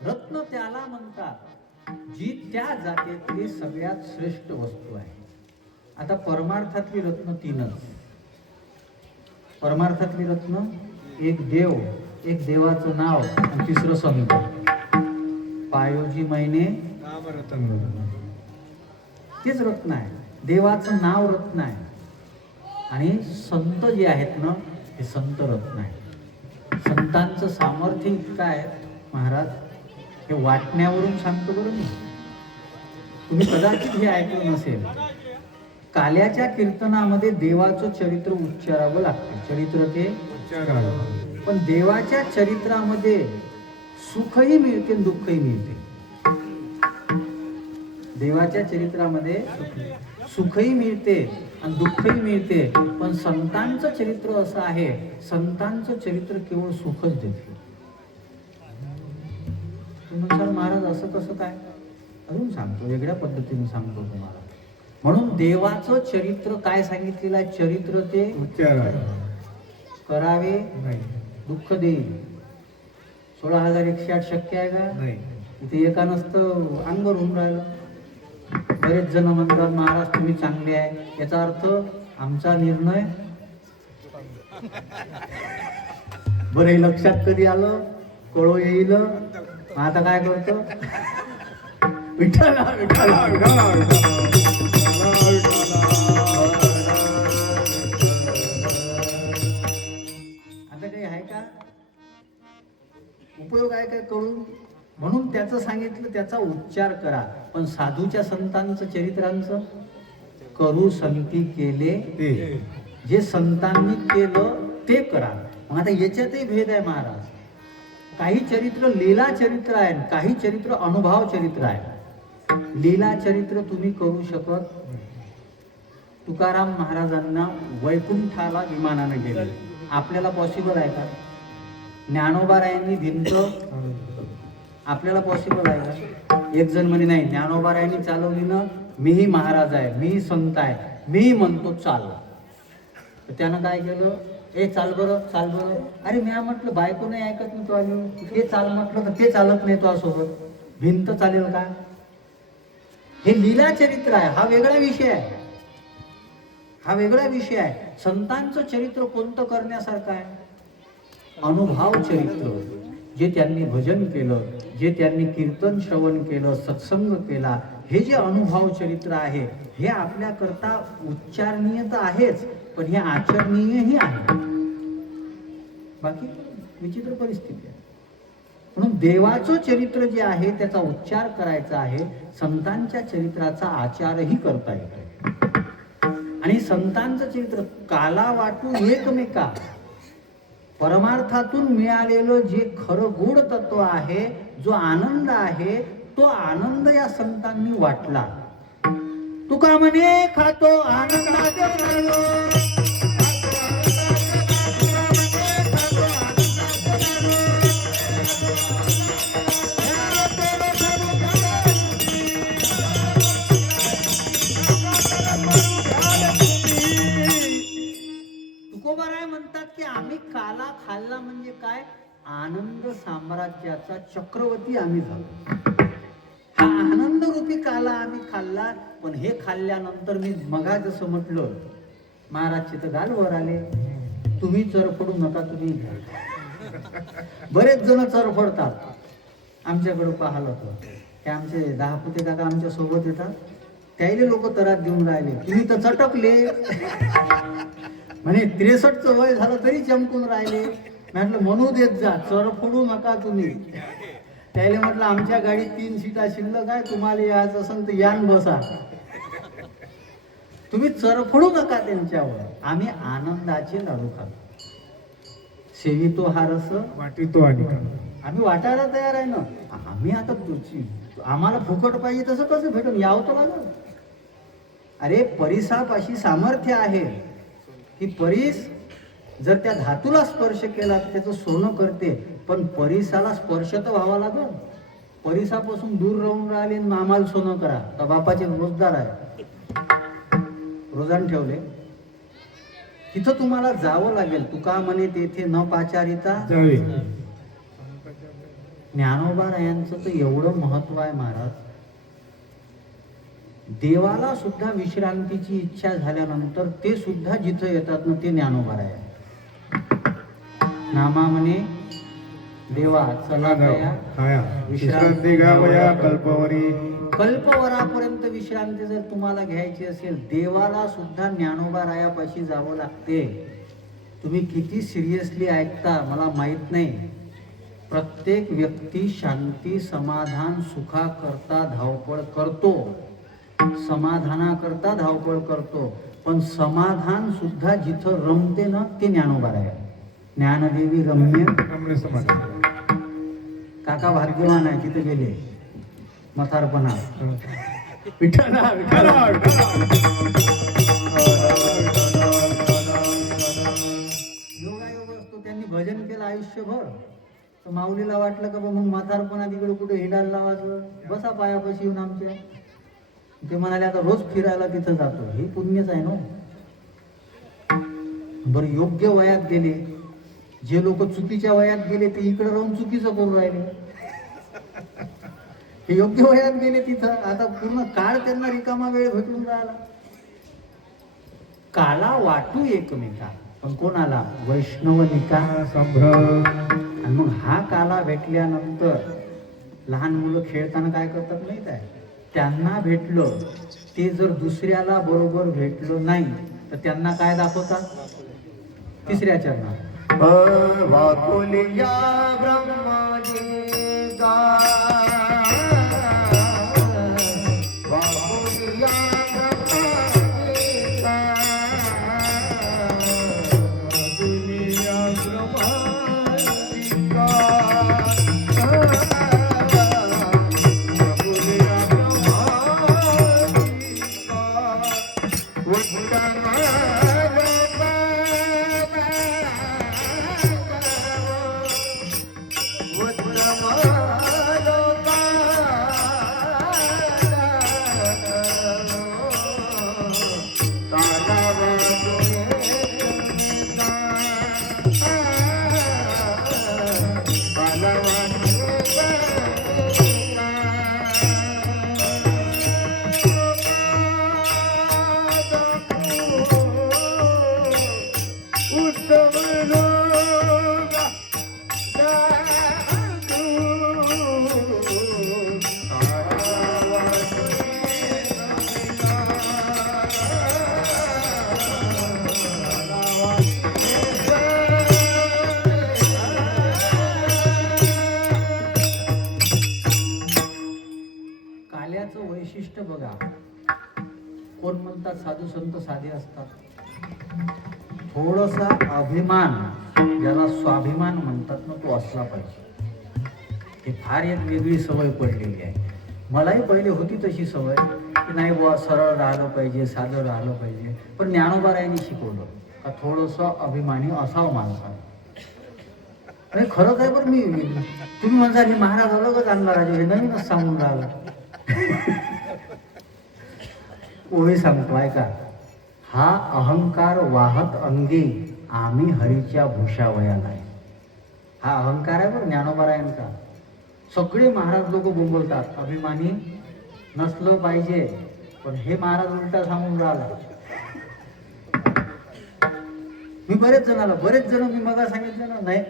रत्न त्याला म्हणतात जी त्या जातीतली सगळ्यात श्रेष्ठ वस्तू आहे. आता परमार्थातली रत्न 3च. परमार्थातली रत्न, एक देव, एक देवाचं नाव, आणि 3रं संत. पायोजी महिने तेच रत्न आहे. देवाचं नाव रत्न आहे, आणि संत जे आहेत ना हे संत रत्न आहे. संतांचं सामर्थ्य इतकं आहे महाराज, हे वाटण्यावरून सांगतो बरं मी. तुम्ही कदाचित हे ऐकलं नसेल. काल्याच्या कीर्तनामध्ये देवाचं चरित्र उच्चारावं लागतं. चरित्र ते पण देवाच्या चरित्रामध्ये सुखही मिळते आणि दुःखही मिळते. देवाच्या चरित्रामध्ये सुखही मिळते आणि दुःखही मिळते. पण संतांचं चरित्र असं आहे, संतांचं चरित्र केवळ सुखच देते. तुम्ही महाराज असं कसं काय? अजून सांगतो, वेगळ्या पद्धतीने सांगतो तुम्हाला. म्हणून देवाचं चरित्र काय सांगितलेलं आहे? चरित्र ते करावे दुःख देईल. 16,108 शक्य आहे का? इथे एका नसतं अंगभर होऊन राहिलं. बरेच जण म्हणतात महाराज तुम्ही चांगले आहे, याचा अर्थ आमचा निर्णय बरं हे लक्षात कधी आलं? कळो येईल. आता काय करतो? विठ्ठला विठ्ठला आता काही आहे का उपयोग? आहे काय कळून? म्हणून त्याचं सांगितलं त्याचा उच्चार करा. पण साधूच्या संतांचं चरित्रांचं करू संती केले जे संतांनी केलं ते करा. मग आता याच्यातही भेद आहे महाराज. काही चरित्र लीला चरित्र आहे, काही चरित्र अनुभव चरित्र आहे. लीला चरित्र तुम्ही करू शकत. तुकाराम महाराजांना वैकुंठाला विमानाने गेले, आपल्याला पॉसिबल आहे का? ज्ञानोबारायांनी भिंत आपल्याला पॉसिबल आहे का? एक जण म्हणे नाही, ज्ञानोबारायांनी चालवली ना, मीही महाराज आहे, मीही संत आहे, मी म्हणतो चाल. तर त्यानं काय केलं? ए चाल बरं, चाल बरं. अरे मी म्हटलं बायको नाही ऐकत मी तो आली, ते चाल म्हटलं तर ते चालत नाही तो सोबत. भिंत चालेल का? हे लीला चरित्र आहे, हा वेगळा विषय आहे. हा वेगळा विषय आहे. संतांचं चरित्र कोणतं करण्यासारखं आहे? अनुभव चरित्र. जे त्यांनी भजन केलं, जे त्यांनी कीर्तन श्रवण केलं, सत्संग केला, हे जे अनुभव चरित्र आहे हे आपल्या करता उच्चारणीय तर आहेच, पण हे आचरणीयही आहे. बाकी विचित्र परिस्थिती आहे. म्हणून देवाचं चरित्र जे आहे त्याचा उच्चार करायचा आहे, संतांच्या चरित्राचा आचारही करता येतो. आणि संतांचं चरित्र काला वाटू एकमेका, परमार्थातून मिळालेलं जे खरं गूढ तत्व आहे, जो आनंद आहे, तो आनंद या संतांनी वाटला. तुका म्हणे खातो आनंदाचे नालो, तुकोबाराय म्हणतात की आम्ही काला खाल्ला म्हणजे काय? आनंद साम्राज्याचा चक्रवर्ती आम्ही झालो. हा आनंद रूपी काला आम्ही खाल्ला. पण हे खाल्ल्यानंतर मी मगा जसं म्हटलं, महाराजचे तर गालवर आले, तुम्ही चरफडू नका, तुम्ही बरेच जण चरफडतात. आमच्याकडे पाहिलं तर ते आमचे 10 पुते काका आमच्या सोबत येतात, त्याहिले लोक तरात देऊन राहिले, तुम्ही तर चटकले म्हणे. 63चं वय झालं तरी चमकून राहिले. म्हटलं म्हणू देत जा, चरफडू नका तुम्ही. त्याला म्हटलं आमच्या गाडीत 3 सीटा शिल्लक आहे, तुम्हाला यायचं असेल तर यान बसा, तुम्ही चरफडू नका त्यांच्यावर. आम्ही आनंदाचे लाडू खातो, सेवितो हा रस वाटितो आणि आम्ही वाटायला तयार आहे ना. आम्ही आता आम्हाला फुकट पाहिजे तसं कसं भेटून यावं तर लागल. अरे परिसापाशी सामर्थ्य आहे की परीस जर त्या धातूला स्पर्श केला त्याचं सोनं करते, पण परिसाला स्पर्श तर व्हावा लागल. परिसापासून दूर राहून राहिले आम्हाला सोनं करा, तर बापाचे रोजदार आहे, रोजान ठेवले. तिथं तुम्हाला जावं लागेल. तुका म्हणे तेथे न पाचारिता जावे. ज्ञानोबारायांचं तर एवढं महत्व आहे महाराज. देवाला सुद्धा विश्रांतीची इच्छा झाल्यानंतर ते सुद्धा जिथं येतात ना, ते ज्ञानोबाराय. नामा म्हणे देवा चला गया विश्रांती घ्यावया कल्पवरी. कल्पवरापर्यंत विश्रांती जर तुम्हाला घ्यायची असेल, देवाला सुद्धा ज्ञानोबारायापाशी जावं लागते. तुम्ही किती सिरियसली ऐकता मला माहित नाही. प्रत्येक व्यक्ती शांती समाधान सुखा करता धावपळ करतो, समाधानाकरता धावपळ करतो, पण समाधान सुद्धा जिथं रमते ना ते ज्ञानोबा आहे. ज्ञानदेवी रम्य रमणे समाज. काका भाग्यवान आहे, तिथे गेले म्हातारपणा. विठ्ठला विठ्ठला योगायोग असतो. त्यांनी भजन केलं आयुष्यभर, तर माऊलीला वाटलं का बा मग म्हातारपणा तिकडे कुठे हिंडायला लावायचं, बसा पायापाशी येऊन आमच्या. ते म्हणाले आता रोज फिरायला तिथं जातो, हे पुण्यच आहे ना. बरं, योग्य वयात गेले, जे लोक चुकीच्या वयात गेले ते इकडे राहून चुकीचं करून राहिले. हे योग्य वयात गेले तिथं, आता पूर्ण काळ त्यांना रिकामा वेळ भेटून राहिला. काला वाटू एकमेका, पण कोणाला? वैष्णवनिका. संभ्रम. आणि मग हा काला भेटल्यानंतर लहान मुलं खेळताना काय करतात माहित आहे? त्यांना भेटलं, ते जर दुसऱ्याला बरोबर भेटलं नाही तर त्यांना काय दाखवतात? तिसऱ्या चरणात वाकुलिया ब्रह्माजी गा वाकुलिया ब्रह्माजी गा दुनिया ब्रह्मांडी का. वाकुलिया ब्रह्माजी गा उत्तम काल्याचं वैशिष्ट्य बघा. कोण म्हणतात साधू संत साधे असतात. थोडासा अभिमान, ज्याला स्वाभिमान म्हणतात ना, तो असला पाहिजे. हे फार एक वेगळी सवय पडलेली आहे. मलाही पहिले होती तशी सवय की नाही बुवा, सरळ राहिलं पाहिजे, साधं राहिलं पाहिजे. पण ज्ञानोबारायांनी शिकवलं का थोडंसं अभिमानी असावं माणसाने. अरे खरंच आहे. बरं, मी तुम्ही म्हणता हे महाराज अलगच आणला राजे, हे नवीनच सांगून राहिला. ओळी सांगतो ऐका. हा अहंकार वाहत अंगी आम्ही हरीच्या भूषावयाला आहे. हा अहंकार आहे बरं ज्ञानोबारायांचा. सगळे महाराज लोक बोंबलतात अभिमानी नसलं पाहिजे, पण हे महाराज उलटा सांगून राहिला. मी बरेच जण मी मगा सांगितलं ना, नाही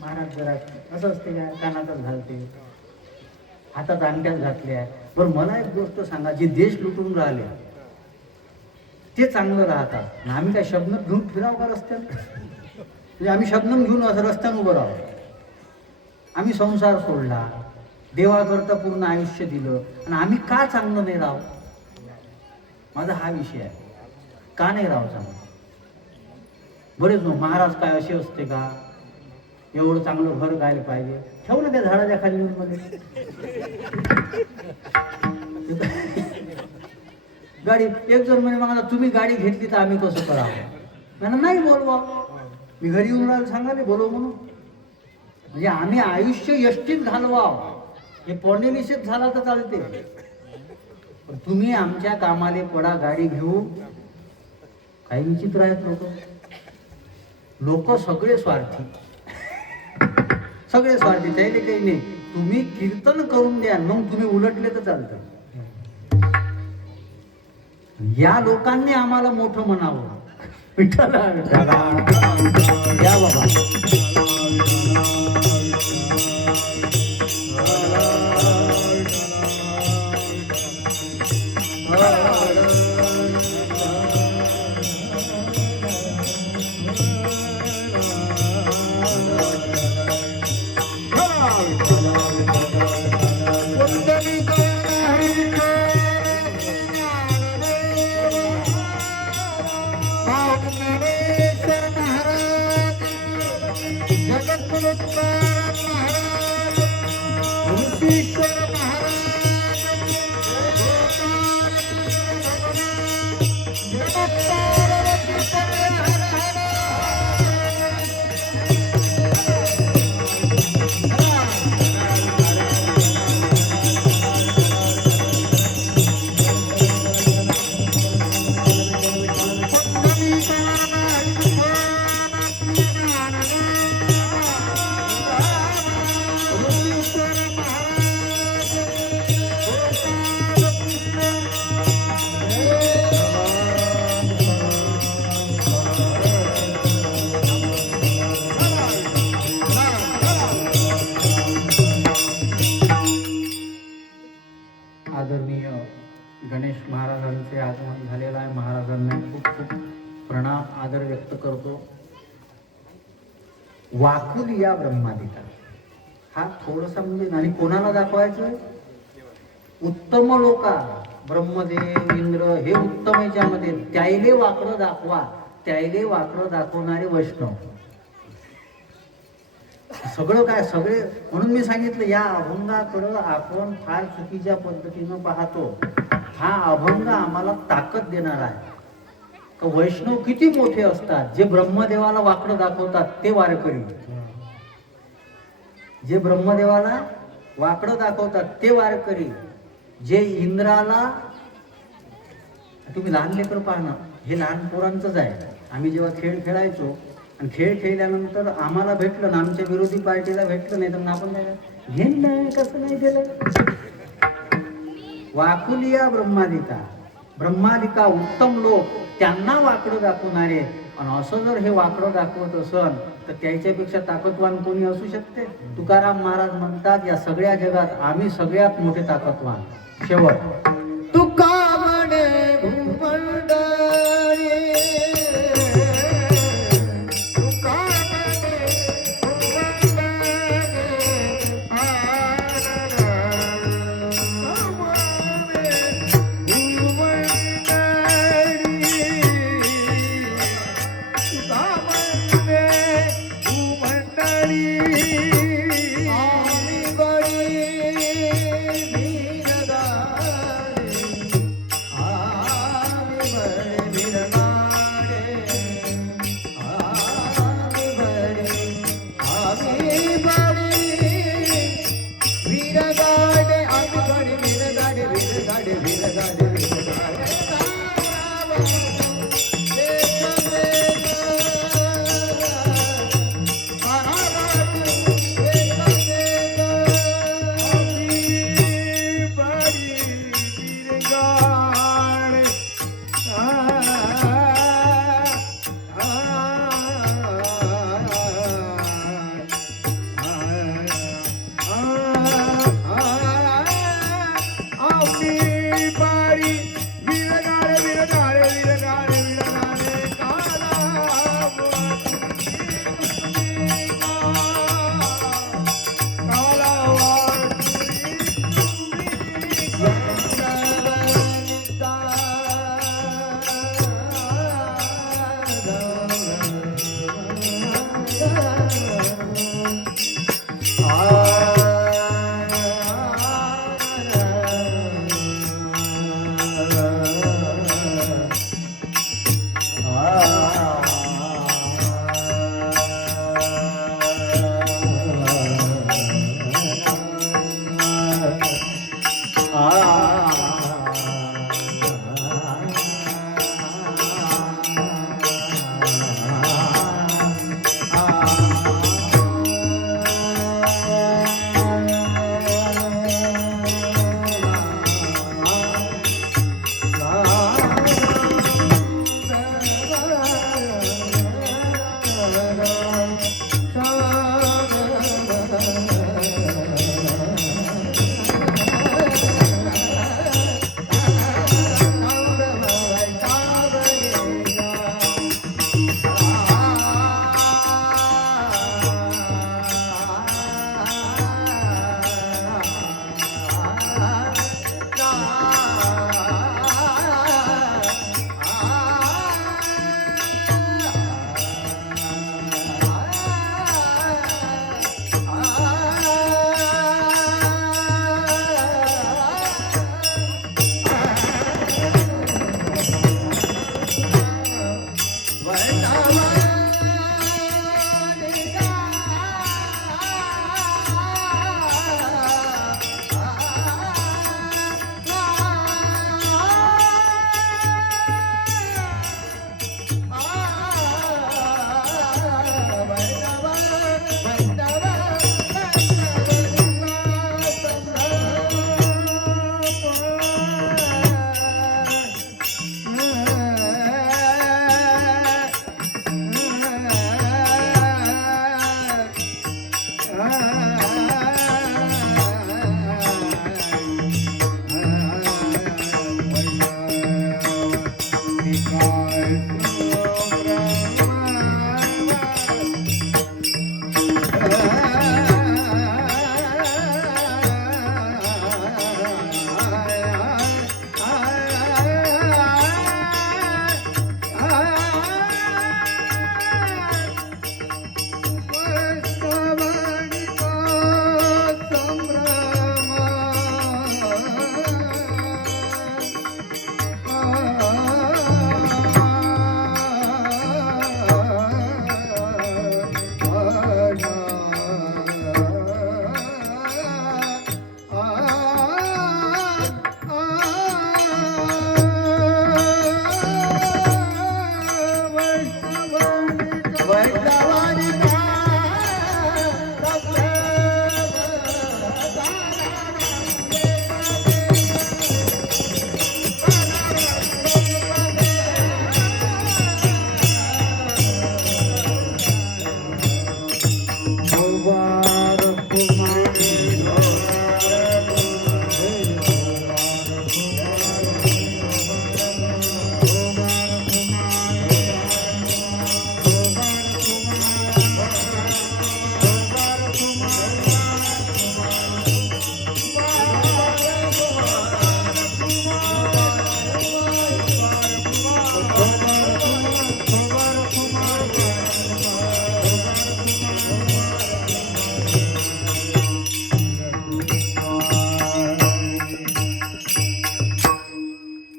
महाराज जरा असं असते काय, कानातच घालते, हातात अंगठ्यात घातल्या. बरं, मला एक गोष्ट सांगा, जे देश लुटून राहिले ते चांगलं राहतात, आणि आम्ही काय शब्द घेऊन फिरावं का रस्त्यात? म्हणजे आम्ही शब्द घेऊन असं रस्त्यानं उभं राहू. आम्ही संसार सोडला, देवाकरता पूर्ण आयुष्य दिलं, आणि आम्ही का चांगलं नाही राहू? माझा हा विषय आहे. का नाही राहू चांगलं? बरेच महाराज काय असे असते का, एवढं चांगलं घर गायला पाहिजे, ठेव ना त्या झाडाच्या खाली येऊन मध्ये गाडी. एक जण म्हणे मला, तुम्ही गाडी घेतली तर आम्ही कसं करावं? म्हणा नाही बोलवा, मी घरी येऊन राहिलो सांगाले बोलव म्हणून. म्हणजे आम्ही आयुष्य यष्टीत घालवावं, हे पौर्णिमेषेत झाला तर चालते, पण तुम्ही आमच्या कामाले पडा, गाडी घेऊ. काही विचित्र आहेत लोक सगळे स्वार्थी, सगळे स्वार्थी. त्याने काही नाही. तुम्ही कीर्तन करून द्या, मग तुम्ही उलटले तर चालतं. या लोकांनी आम्हाला मोठं म्हणावं. विठ्ठला या बाबा. ज्ञानेश्वर महाराज जगद्गुरु तुकाराम महाराज ऋषीश्वर महाराज जगत पार्वती तनय हर हर आदरणीय गणेश महाराजांचे आगमन झालेलं आहे. महाराजांना खूप खूप प्रणाम आदर व्यक्त करतो. वाकुली या ब्रह्मादिका हा थोडसा म्हणजे आणि कोणाला दाखवायचं? उत्तम लोका ब्रह्मदेव इंद्र हे उत्तम याच्यामध्ये त्याईले वाकडं दाखवा. त्याईले वाकडं दाखवणारे वैष्णव सगळं काय सगळे म्हणून मी सांगितलं या अभंगाकडं आपण फार चुकीच्या पद्धतीनं पाहतो. हा अभंग आम्हाला ताकद देणार आहे का वैष्णव किती मोठे असतात. जे ब्रह्मदेवाला वाकडं दाखवतात ते वारकरी, जे ब्रह्मदेवाला वाकडं दाखवतात ते वारकरी, जे इंद्राला तुम्ही लहान लेकर पाहणं हे लहान पोरांचंच आहे. आम्ही जेव्हा खेळ खेळायचो आणि खेळ खेळल्यानंतर आम्हाला भेटलं ना आमच्या विरोधी पार्टीला भेटलं नाही तर आपण काय घेणं कसं नाही दिलं. वाकुलिया ब्रह्मादिका ब्रह्मादिका उत्तम लोक त्यांना वाकडं दाखवणारे. आणि असं जर हे वाकडं दाखवत असन तर त्याच्यापेक्षा ताकदवान कोणी असू शकते? तुकाराम महाराज म्हणतात या सगळ्या जगात आम्ही सगळ्यात मोठे ताकदवान. शेवट तुका म्हणे भूमंडळी तुका म्हणे आम्ही बळी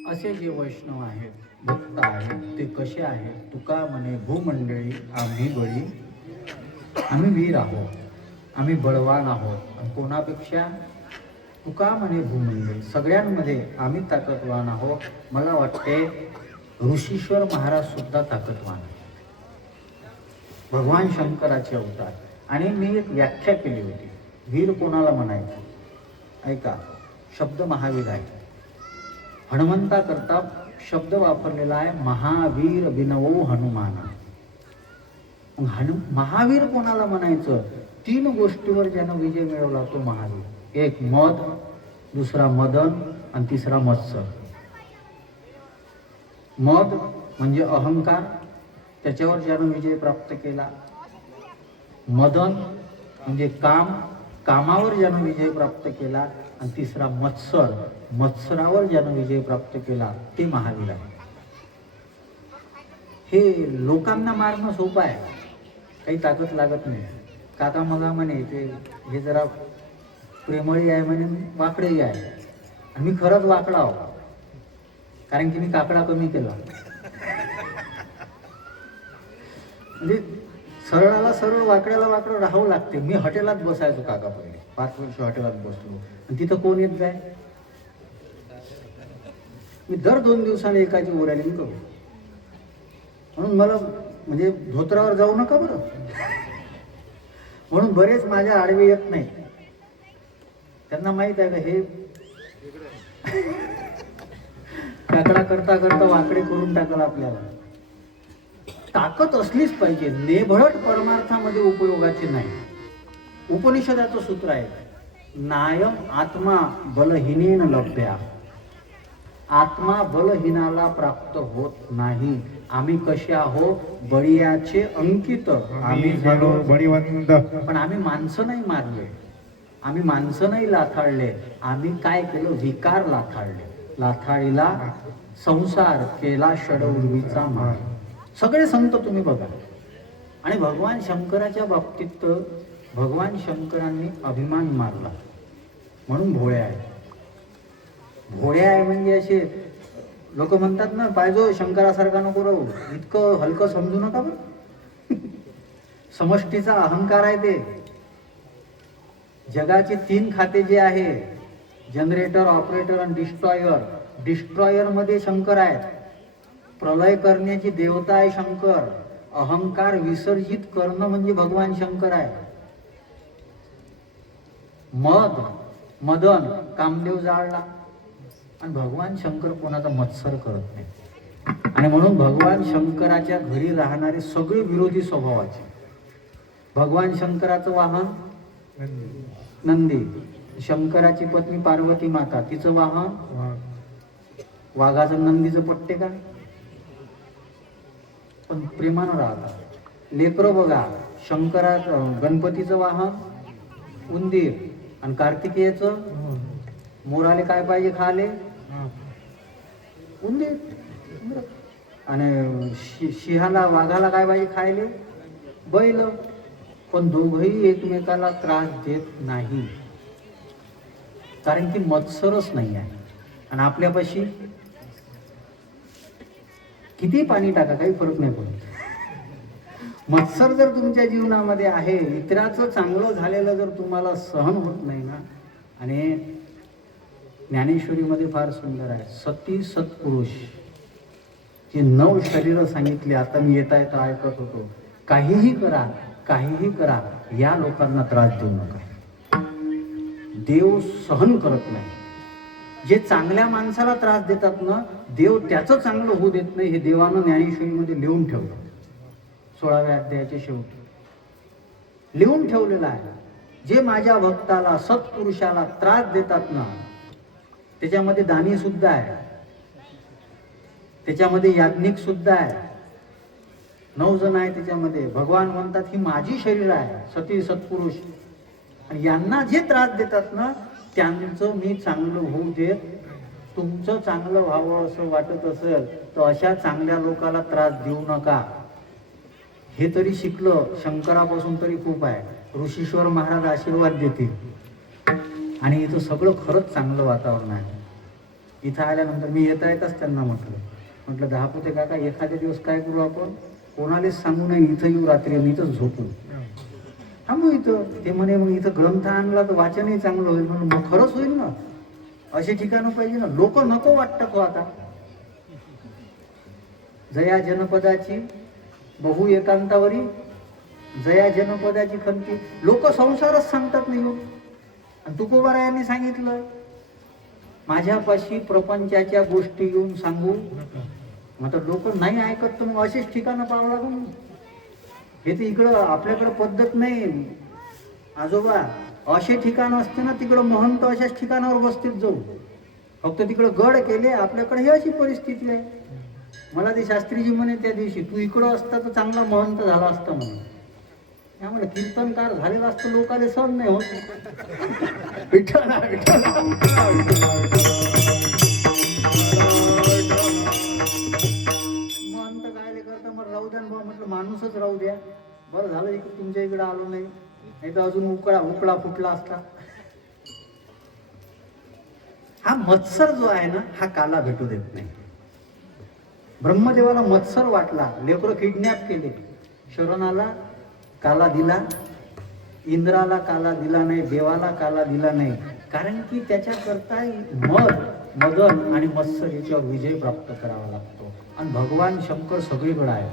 असे जे वैष्णव आहेत, भक्त आहेत, ते कसे आहेत? तुका म्हणे भूमंडळी आम्ही बळी, आम्ही वीर आहोत, आम्ही बळवान आहोत. आणि कोणापेक्षा? तुका म्हणे भूमंडळी, सगळ्यांमध्ये आम्ही ताकदवान आहोत. मला वाटते ऋषीश्वर महाराज सुद्धा ताकदवान आहे. भगवान शंकराचे अवतार. आणि मी एक व्याख्या केली होती, वीर कोणाला म्हणायचं? ऐका, शब्द महावीर आहे. हनुमंता करता शब्द वापरलेला आहे महावीर विनवो हनुमान. महावीर कोणाला म्हणायचं? 3 गोष्टीवर ज्यानं विजय मिळवला तो महावीर. एक मद, दुसरा मदन आणि तिसरा मत्सर. मद म्हणजे अहंकार, त्याच्यावर ज्यानं विजय प्राप्त केला. मदन म्हणजे काम, कामावर ज्यानं विजय प्राप्त केला. आणि तिसरा मत्सर, मत्सरावर ज्यानं विजय प्राप्त केला ते महावीर आहे. हे लोकांना मारणं सोपं आहे, काही ताकद लागत नाही. काका मगा म्हणे ते हे जरा प्रेमळी आहे म्हणे, वाकडेही आहे. आणि मी खरंच वाकडा आहो, कारण की मी काकडा कमी केला. म्हणजे सरळाला सरळ, वाकड्याला वाकडं राहावं लागते. मी हॉटेलात बसायचो काका पहिले, 5 वर्ष हॉटेलात बसलो. आणि तिथं कोण येत जाय? मी दर 2 दिवसांनी एकाची ओरॅलिंग करू. म्हणून मला म्हणजे धोत्रावर जाऊ नका बरं. म्हणून बरेच माझ्या आडवे येत नाही. त्यांना माहित आहे का हे काकडा करता करता वाकडे करून टाकलं आपल्याला. ताकद असलीच पाहिजे. नेभळट परमार्थामध्ये उपयोगाचे नाही. उपनिषदाचं सूत्र आहे, नायम आत्मा बलहीनेन लभ्या. आत्मा बलहीनाला प्राप्त होत नाही. आम्ही कसे आहोत? बळीयाचे अंकित. आम्ही झालो बळीवंत. पण आम्ही माणसं नाही मारले, आम्ही माणसं नाही लाथाळले. आम्ही काय केलं? विकार लाथाळले. लाथाळीला संसार केला षडउर्वीचा मार. सगळे संत तुम्ही बघा. आणि भगवान शंकराच्या बाबतीत भगवान शंकरांनी अभिमान मारला म्हणून भोळे आहे. भोळे आहे म्हणजे असे लोक म्हणतात ना, पाहिजे शंकरासारखा नको राहू, इतकं हलकं समजू नका बरं. समष्टीचा अहंकार आहे ते. जगाचे 3 खाते जे आहे, जनरेटर, ऑपरेटर आणि डिस्ट्रॉयर. डिस्ट्रॉयर मध्ये शंकर आहेत. प्रलय करण्याची देवता आहे शंकर. अहंकार विसर्जित करणं म्हणजे भगवान शंकर आहे. मदन कामदेव जाळला. आणि भगवान शंकर कोणाचा मत्सर करत नाही. आणि म्हणून भगवान शंकराच्या घरी राहणारे सगळे विरोधी स्वभावाचे. भगवान शंकराचं वाहन नंदी. शंकराची पत्नी पार्वती माता, तिचं वाहन वाघाचं. नंदीचं पट्टे का? पण प्रेमानं राहतात. लेकरं बघा, गणपतीचं वाहन उंदीर आणि कार्तिकेयचं मोराले काय पाहिजे खाले? उंदीर. आणि सिंहाला वाघाला काय पाहिजे खायले? बैल. पण दोघंही एकमेकाला त्रास देत नाही, कारण की मत्सरच नाही आहे. आणि आपल्यापाशी किती पाणी टाका, काही फरक नाही पडत. मत्सर जर तुमच्या जीवनामध्ये आहे, इतराचं चांगलं झालेलं जर तुम्हाला सहन होत नाही ना. आणि ज्ञानेश्वरीमध्ये फार सुंदर आहे, सती सत्पुरुष जे 9 शरीरं सांगितली. आता मी येता येता ऐकत होतो, काहीही करा, या लोकांना त्रास देऊ नका. देव सहन करत नाही. जे चांगल्या माणसाला त्रास देतात ना, देव त्याचं चांगलं होऊ देत नाही. हे देवानं ज्ञानेश्वरीमध्ये लिहून ठेवलं. 16व्या अध्यायाच्या शेवटी लिहून ठेवलेलं आहे. जे माझ्या भक्ताला, सत्पुरुषाला त्रास देतात ना, त्याच्यामध्ये दानी सुद्धा आहे, त्याच्यामध्ये याज्ञिक सुद्धा आहे. 9 जण आहे त्याच्यामध्ये. भगवान म्हणतात ही माझी शरीर आहे, सती सत्पुरुष. आणि यांना जे त्रास देतात ना, त्यांचं मी चांगलं होऊ देत. तुमचं चांगलं व्हावं असं वाटत असेल तर अशा चांगल्या लोकाला त्रास देऊ नका. हे तरी शिकलं, शंकरापासून तरी खूप आहे. ऋषीश्वर महाराज आशीर्वाद देतील. आणि इथं सगळं खरंच चांगलं वातावरण आहे. इथं आल्यानंतर मी येताच त्यांना म्हटलं दहापुते काका, एखाद्या दिवस काय करू आपण, कोणालाच सांगू नाही, इथं येऊ रात्री आणि इथंच झोपू, थांबू इथं. ते म्हणे मग इथं ग्रंथ आणला तर वाचनही चांगलं होईल. म्हणून मग खरंच होईल ना, असे ठिकाणं पाहिजे ना. लोक नको वाटतं को आता. जया जनपदाची बहु एकांतावरी, जया जनपदाची खंती. लोक संसारच सांगतात नाही. आणि तुकोबारायांनी सांगितलं, माझ्यापाशी प्रपंचाच्या गोष्टी येऊन सांगू. आता लोक नाही ऐकत तर मग असेच ठिकाणं पाहावं लागून. हे तर इकडं आपल्याकडं पद्धत नाही आजोबा. असे ठिकाण असते ना, तिकडं महंत अशाच ठिकाणावर बसतील जाऊ. फक्त तिकडं गड केले. आपल्याकडे ही अशी परिस्थिती आहे. मला ते शास्त्रीजी म्हणे त्या दिवशी, तू इकडं असता तर चांगला महंत झाला असता म्हणून. त्यामुळे कीर्तनकार झालेला असतं, लोकांना सहन नाही होत. विठ्ठला विठ्ठला महंत गायले करता मग राहू द्या. म्हटलं माणूसच राहू द्या. बरं झालं इकडं तुमच्या इकडे आलो नाही, नाही तर अजून उकळा फुटला असता. हा मत्सर जो आहे ना, हा काला भेटू देत नाही. ब्रह्मदेवाला मत्सर वाटला, लेकरं किडनॅप केले. शरणाला काला दिला, इंद्राला काला दिला नाही, देवाला काला दिला नाही. कारण की त्याच्याकरता मदन आणि मत्सर याच्यावर विजय प्राप्त करावा लागतो. आणि भगवान शंकर सगळीकडे आहे.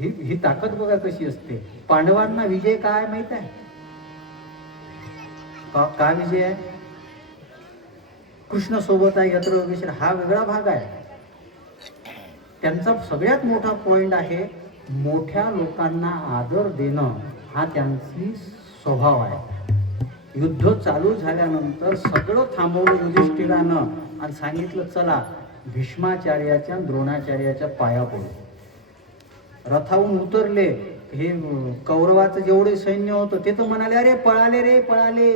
ही ताकद बघा कशी असते. पांडवांना विजय काय माहित आहे का विजय आहे? कृष्ण सोबत आहे, यत्र योगेश्वर, हा वेगळा भाग आहे. त्यांचा सगळ्यात मोठा पॉइंट आहे, मोठ्या लोकांना आदर देणं हा त्यांची स्वभाव आहे. युद्ध चालू झाल्यानंतर सगळं थांबवलं युधिष्ठिरानं आणि सांगितलं, चला भीष्माचार्याच्या द्रोणाचार्याच्या पाया पडू. रथावून उतरले. हे कौरवाचं जेवढे सैन्य होतं ते तर म्हणाले, अरे पळाले रे पळाले.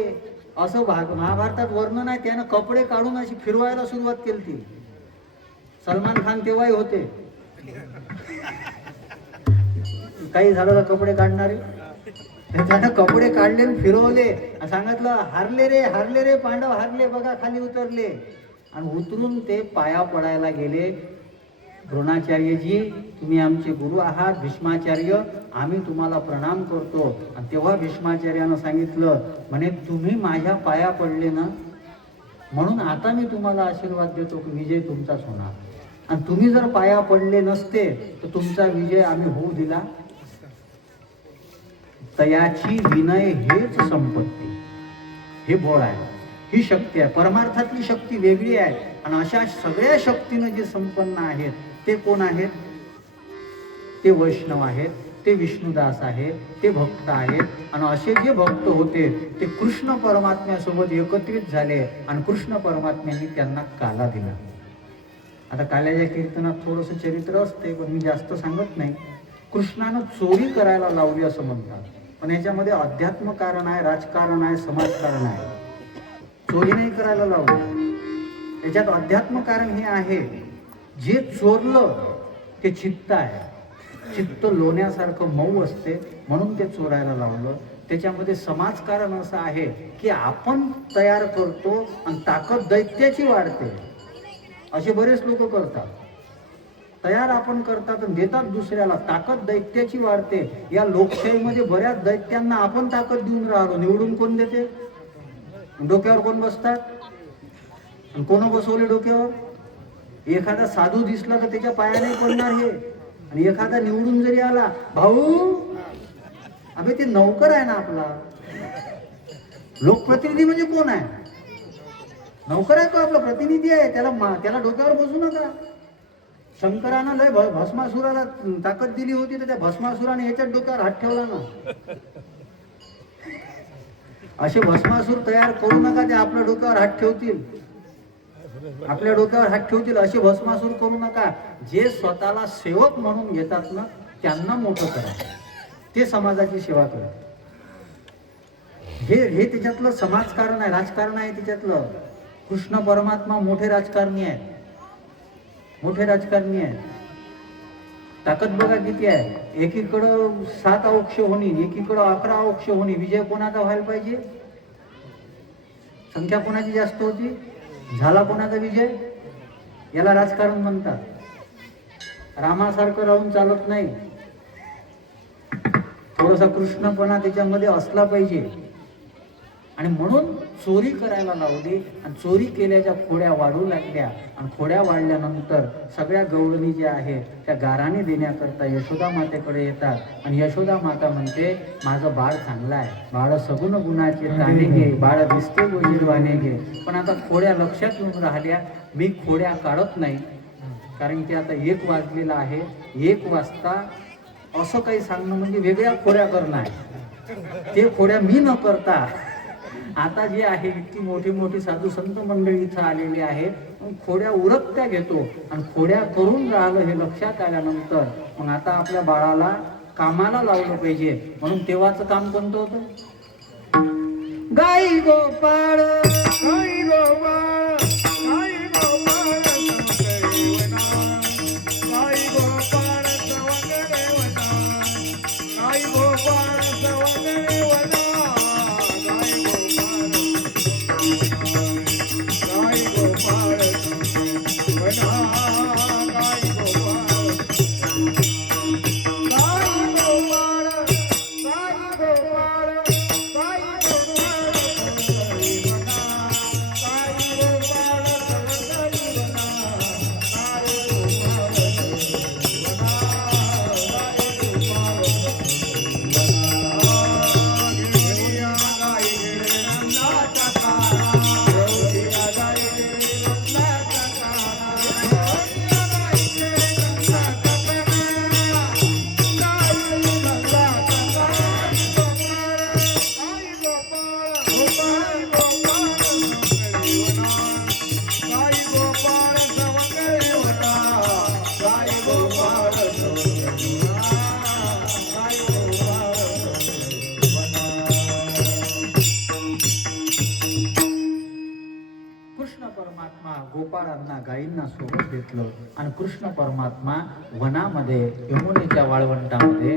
असं महाभारतात वर्णन आहे. त्यानं कपडे काढून अशी फिरवायला सुरुवात केली ती. सलमान खान तेव्हाही होते. काही झालं तर कपडे काढणारे. त्यानं कपडे काढले आणि फिरवले. सांगितलं, हारले रे पांडव हारले, बघा खाली उतरले. आणि उतरून ते पाया पडायला गेले. द्रोणाचार्यजी, तुम्ही आमचे गुरु आहात. भीष्माचार्य, आम्ही तुम्हाला प्रणाम करतो. आणि तेव्हा भीष्माचार्यानं सांगितलं, म्हणे तुम्ही माझ्या पाया पडले ना, म्हणून आता मी तुम्हाला आशीर्वाद देतो की विजय तुमचाच होणार. आणि तुम्ही जर पाया पडले नसते तर तुमचा विजय आम्ही होऊ दिला. तयाची विनय हेच संपत्ती. हे बळ आहे, ही शक्ती आहे. परमार्थातली शक्ती वेगळी आहे. आणि अशा सगळ्या शक्तीनं जे संपन्न आहेत ते कोण आहेत? ते वैष्णव आहेत, ते विष्णुदास आहेत, ते भक्त आहेत. आणि असे जे भक्त होते ते कृष्ण परमात्म्यासोबत एकत्रित झाले आणि कृष्ण परमात्म्यांनी त्यांना काला दिला. आता काल्याच्या कीर्तनात थोडंसं चरित्र असते, पण मी जास्त सांगत नाही. कृष्णानं चोरी करायला लावली असं म्हणतात, पण याच्यामध्ये अध्यात्म कारण आहे, राजकारण आहे, समाजकारण आहे. चोरी नाही करायला लावली, याच्यात अध्यात्म कारण हे आहे, जे चोरलं ते चित्त आहे. चित्त लोण्यासारखं मऊ असते, म्हणून ते चोरायला लावलं. त्याच्यामध्ये समाजकारण असं आहे की आपण तयार करतो आणि ताकद दैत्याची वाढते. असे बरेच लोक करतात, तयार आपण करतात आणि देतात दुसऱ्याला, ताकद दैत्याची वाढते. या लोकशाहीमध्ये बऱ्याच दैत्यांना आपण ताकद देऊन राहिलो. निवडून कोण देते? डोक्यावर कोण बसतात? आणि कोण बसवले डोक्यावर? एखादा साधू दिसला तर त्याच्या पायाने पडणार हे. आणि एखादा निवडून जरी आला, भाऊ अबे ते नौकर आहे ना आपला. लोकप्रतिनिधी म्हणजे कोण आहे? नौकर आहे तो, आपला प्रतिनिधी आहे. त्याला डोक्यावर बसू नका. शंकरानं लय भस्मासुराला ताकद दिली होती, तर त्या भस्मासुराने याच्यात डोक्यावर हात ठेवला ना. असे भस्मासूर तयार करू नका, ते आपल्या डोक्यावर हात ठेवतील. आपल्या डोक्यावर हात ठेवतील. असे भस्मासूर करू नका. जे स्वतःला सेवक म्हणून घेतात ना, त्यांना मोठं करा. ते समाजाची सेवा करा. हे त्याच्यातलं समाजकारण आहे, राजकारण आहे त्याच्यातलं. कृष्ण परमात्मा मोठे राजकारणी आहेत, मोठे राजकारणी आहेत. ताकद बघा किती आहे. एकीकडं 7 अवक्ष होणी, एकीकडं 11 अवक्ष होणी. विजय कोणाचा व्हायला पाहिजे? संख्या कोणाची जास्त होती? झाला कोणाचा विजय? याला राजकारण म्हणतात. रामासारखं राहून चालत नाही. थोडासा कृष्णपणा त्याच्यामध्ये असला पाहिजे. आणि म्हणून चोरी करायला लावली, आणि चोरी केल्याच्या खोड्या वाढू लागल्या. आणि खोड्या वाढल्यानंतर सगळ्या गवळणी ज्या आहेत त्या गाराने देण्याकरता यशोदा मातेकडे येतात. आणि यशोदा माता म्हणते, माझं बाळ चांगलं आहे, बाळ सगुण गुणाचे ताने घे, बाळ दिसते गोजीरवाने घे. पण आता खोड्या लक्षात येऊन राहिल्या, मी खोड्या काढत नाही. कारण की आता 1 वाजलेला आहे. 1 वाजता असं काही सांगणं म्हणजे वेगळ्या खोड्या करणं आहे. ते खोड्या मी न करता आता जे आहे इतकी मोठी मोठी साधू संत मंडळी इथं आलेली आहेत, खोड्या उरकत्या घेतो. आणि खोड्या करून राहिलं हे लक्षात आल्यानंतर मग आता आपल्या बाळाला कामाला लावलं पाहिजे. म्हणून तेव्हाचं काम कोणतं होतं? गाई गोपाळ, गाई गोपाळ, गाई गोपाळ गाई गोपाळ सवंगडेवना, गाई गोपाळ सवंगडेवना, गाई गोपाळ वना, गाई गोपाळ, गाई गोपाळ, गाई गोपाळ, गाई गोपाळांना गायींना सोबत घेतलं. आणि कृष्ण परमात्मा वनामध्ये यमुनेच्या वाळवंटामध्ये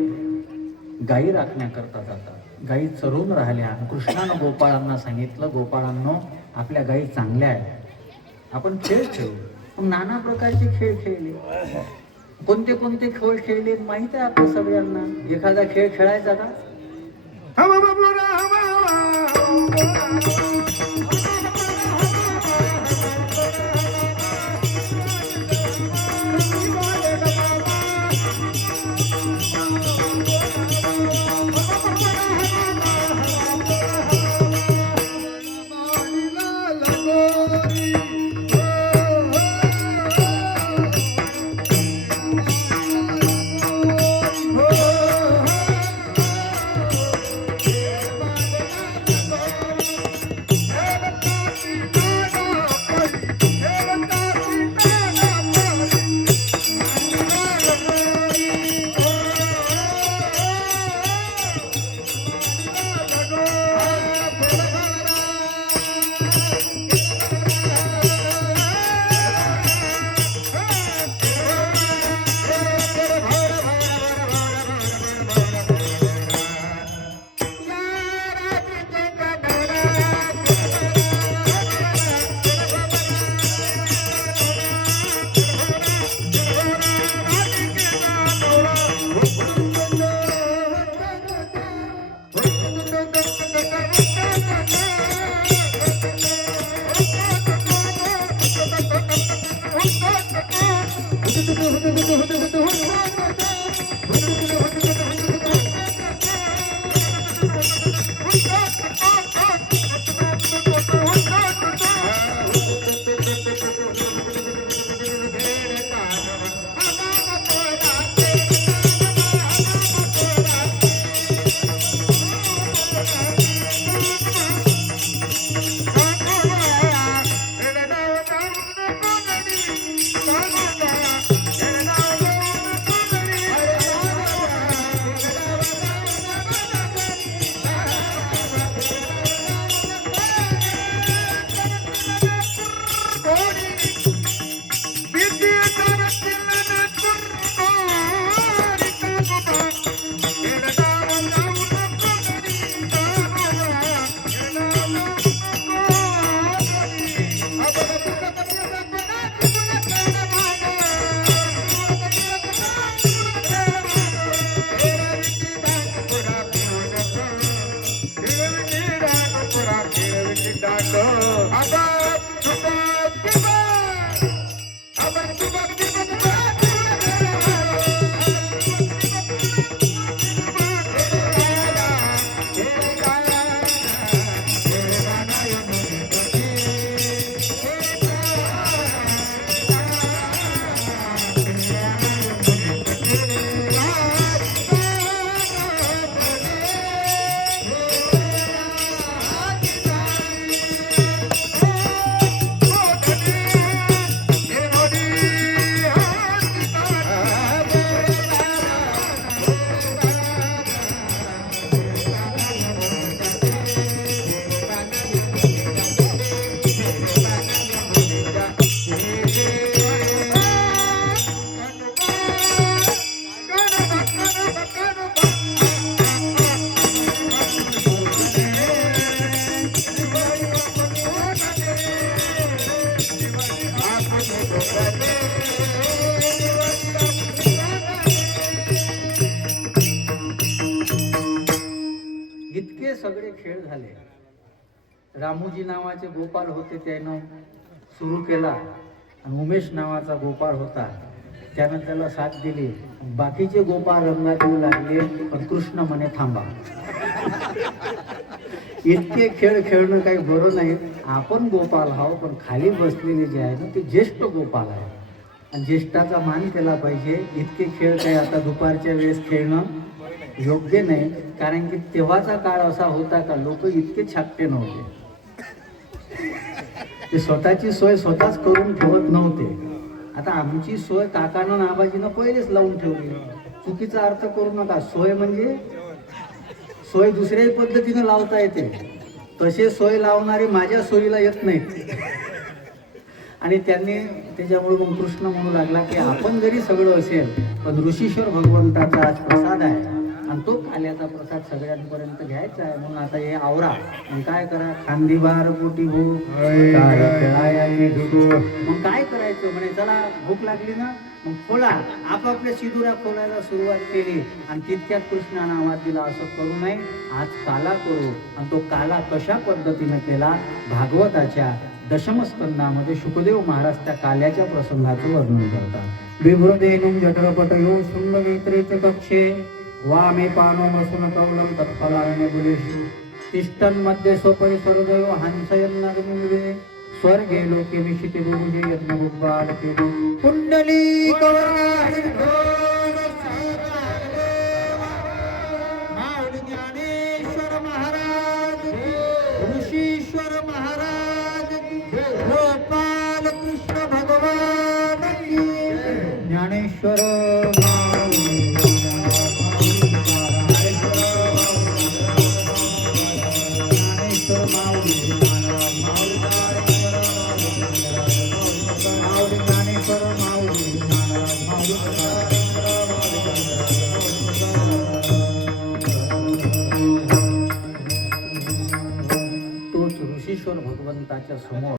गायी राखण्याकरता जातात. गायी चरून राहिल्या. आणि कृष्णानं गोपाळांना सांगितलं, गोपाळांनो आपल्या गायी चांगल्या आहेत, आपण खेळ खेळू. मग नाना प्रकारचे खेळ खेळले. कोणते कोणते खेळ खेळले माहित आहे आपल्या सगळ्यांना. एखादा खेळ खेळायचा का? इतके सगळे खेळ झाले. रामूजी नावाचे गोपाळ होते, त्यानं सुरू केला. आणि उमेश नावाचा गोपाळ होता, त्यानं त्याला साथ दिली. बाकीचे गोपाळ रंगात येऊ लागले, पण कृष्ण म्हणे थांबा. इतके खेळ खेळणं काही बरं नाही. आपण गोपाल आहो, पण खाली बसलेले जे आहे ना ते ज्येष्ठ गोपाल आहे, आणि ज्येष्ठाचा मान केला पाहिजे. इतके खेळ काही आता दुपारच्या वेळेस खेळणं योग्य नाही, कारण की तेव्हाचा काळ असा होता का लोक इतके छापटे नव्हते. ते स्वतःची सोय स्वतःच करून ठेवत नव्हते. आता आमची सोय काकानं नाबाजीनं पहिलेच लावून ठेवली. चुकीचा अर्थ करू नका. सोय म्हणजे सोय दुसऱ्याही पद्धतीनं लावता येते. तसे सोय लावणारे माझ्या सोयीला येत नाहीत. आणि त्यांनी त्याच्यामुळे मग कृष्ण म्हणू लागला की आपण जरी सगळं असेल, पण ऋषीश्वर भगवंताचा आज प्रसाद आहे, आणि तो काल्याचा प्रसाद सगळ्यांपर्यंत घ्यायचा आहे. म्हणून आता हे आवरा. मग काय करा, खांदी बार पोटी भूक, मग काय करायचं म्हणे, चला भूक लागली ना, मग खोला. आपापल्या शिदुरा खोलायला सुरुवात केली. आणि तितक्यात कृष्णानं आवाज दिला, असं करू नये, आज काला करू. आणि तो काला कशा पद्धतीनं केला, भागवताच्या दशमस्कंदामध्ये शुकदेव महाराज त्या काल्याच्या प्रसंगाचं वर्णन करतात. बिभ्रदेनुम जठरपटयो शृंगनेत्रेच कक्षे वामे पानोमसुन कौलं तत्फलारण्य बुलेषु तिष्ठन् मध्ये स्वपरिसरदयो हंसयन्नग्निमिवे स्वर्गे लोके विशिते बुभुजे यज्ञबुब्बालके कुंडली ज्ञानेश्वर महाराज, ऋषीश्वर महाराज, गोपाल कृष्ण भगवान ज्ञानेश्वर तोच ऋषीश्वर भगवंताच्या समोर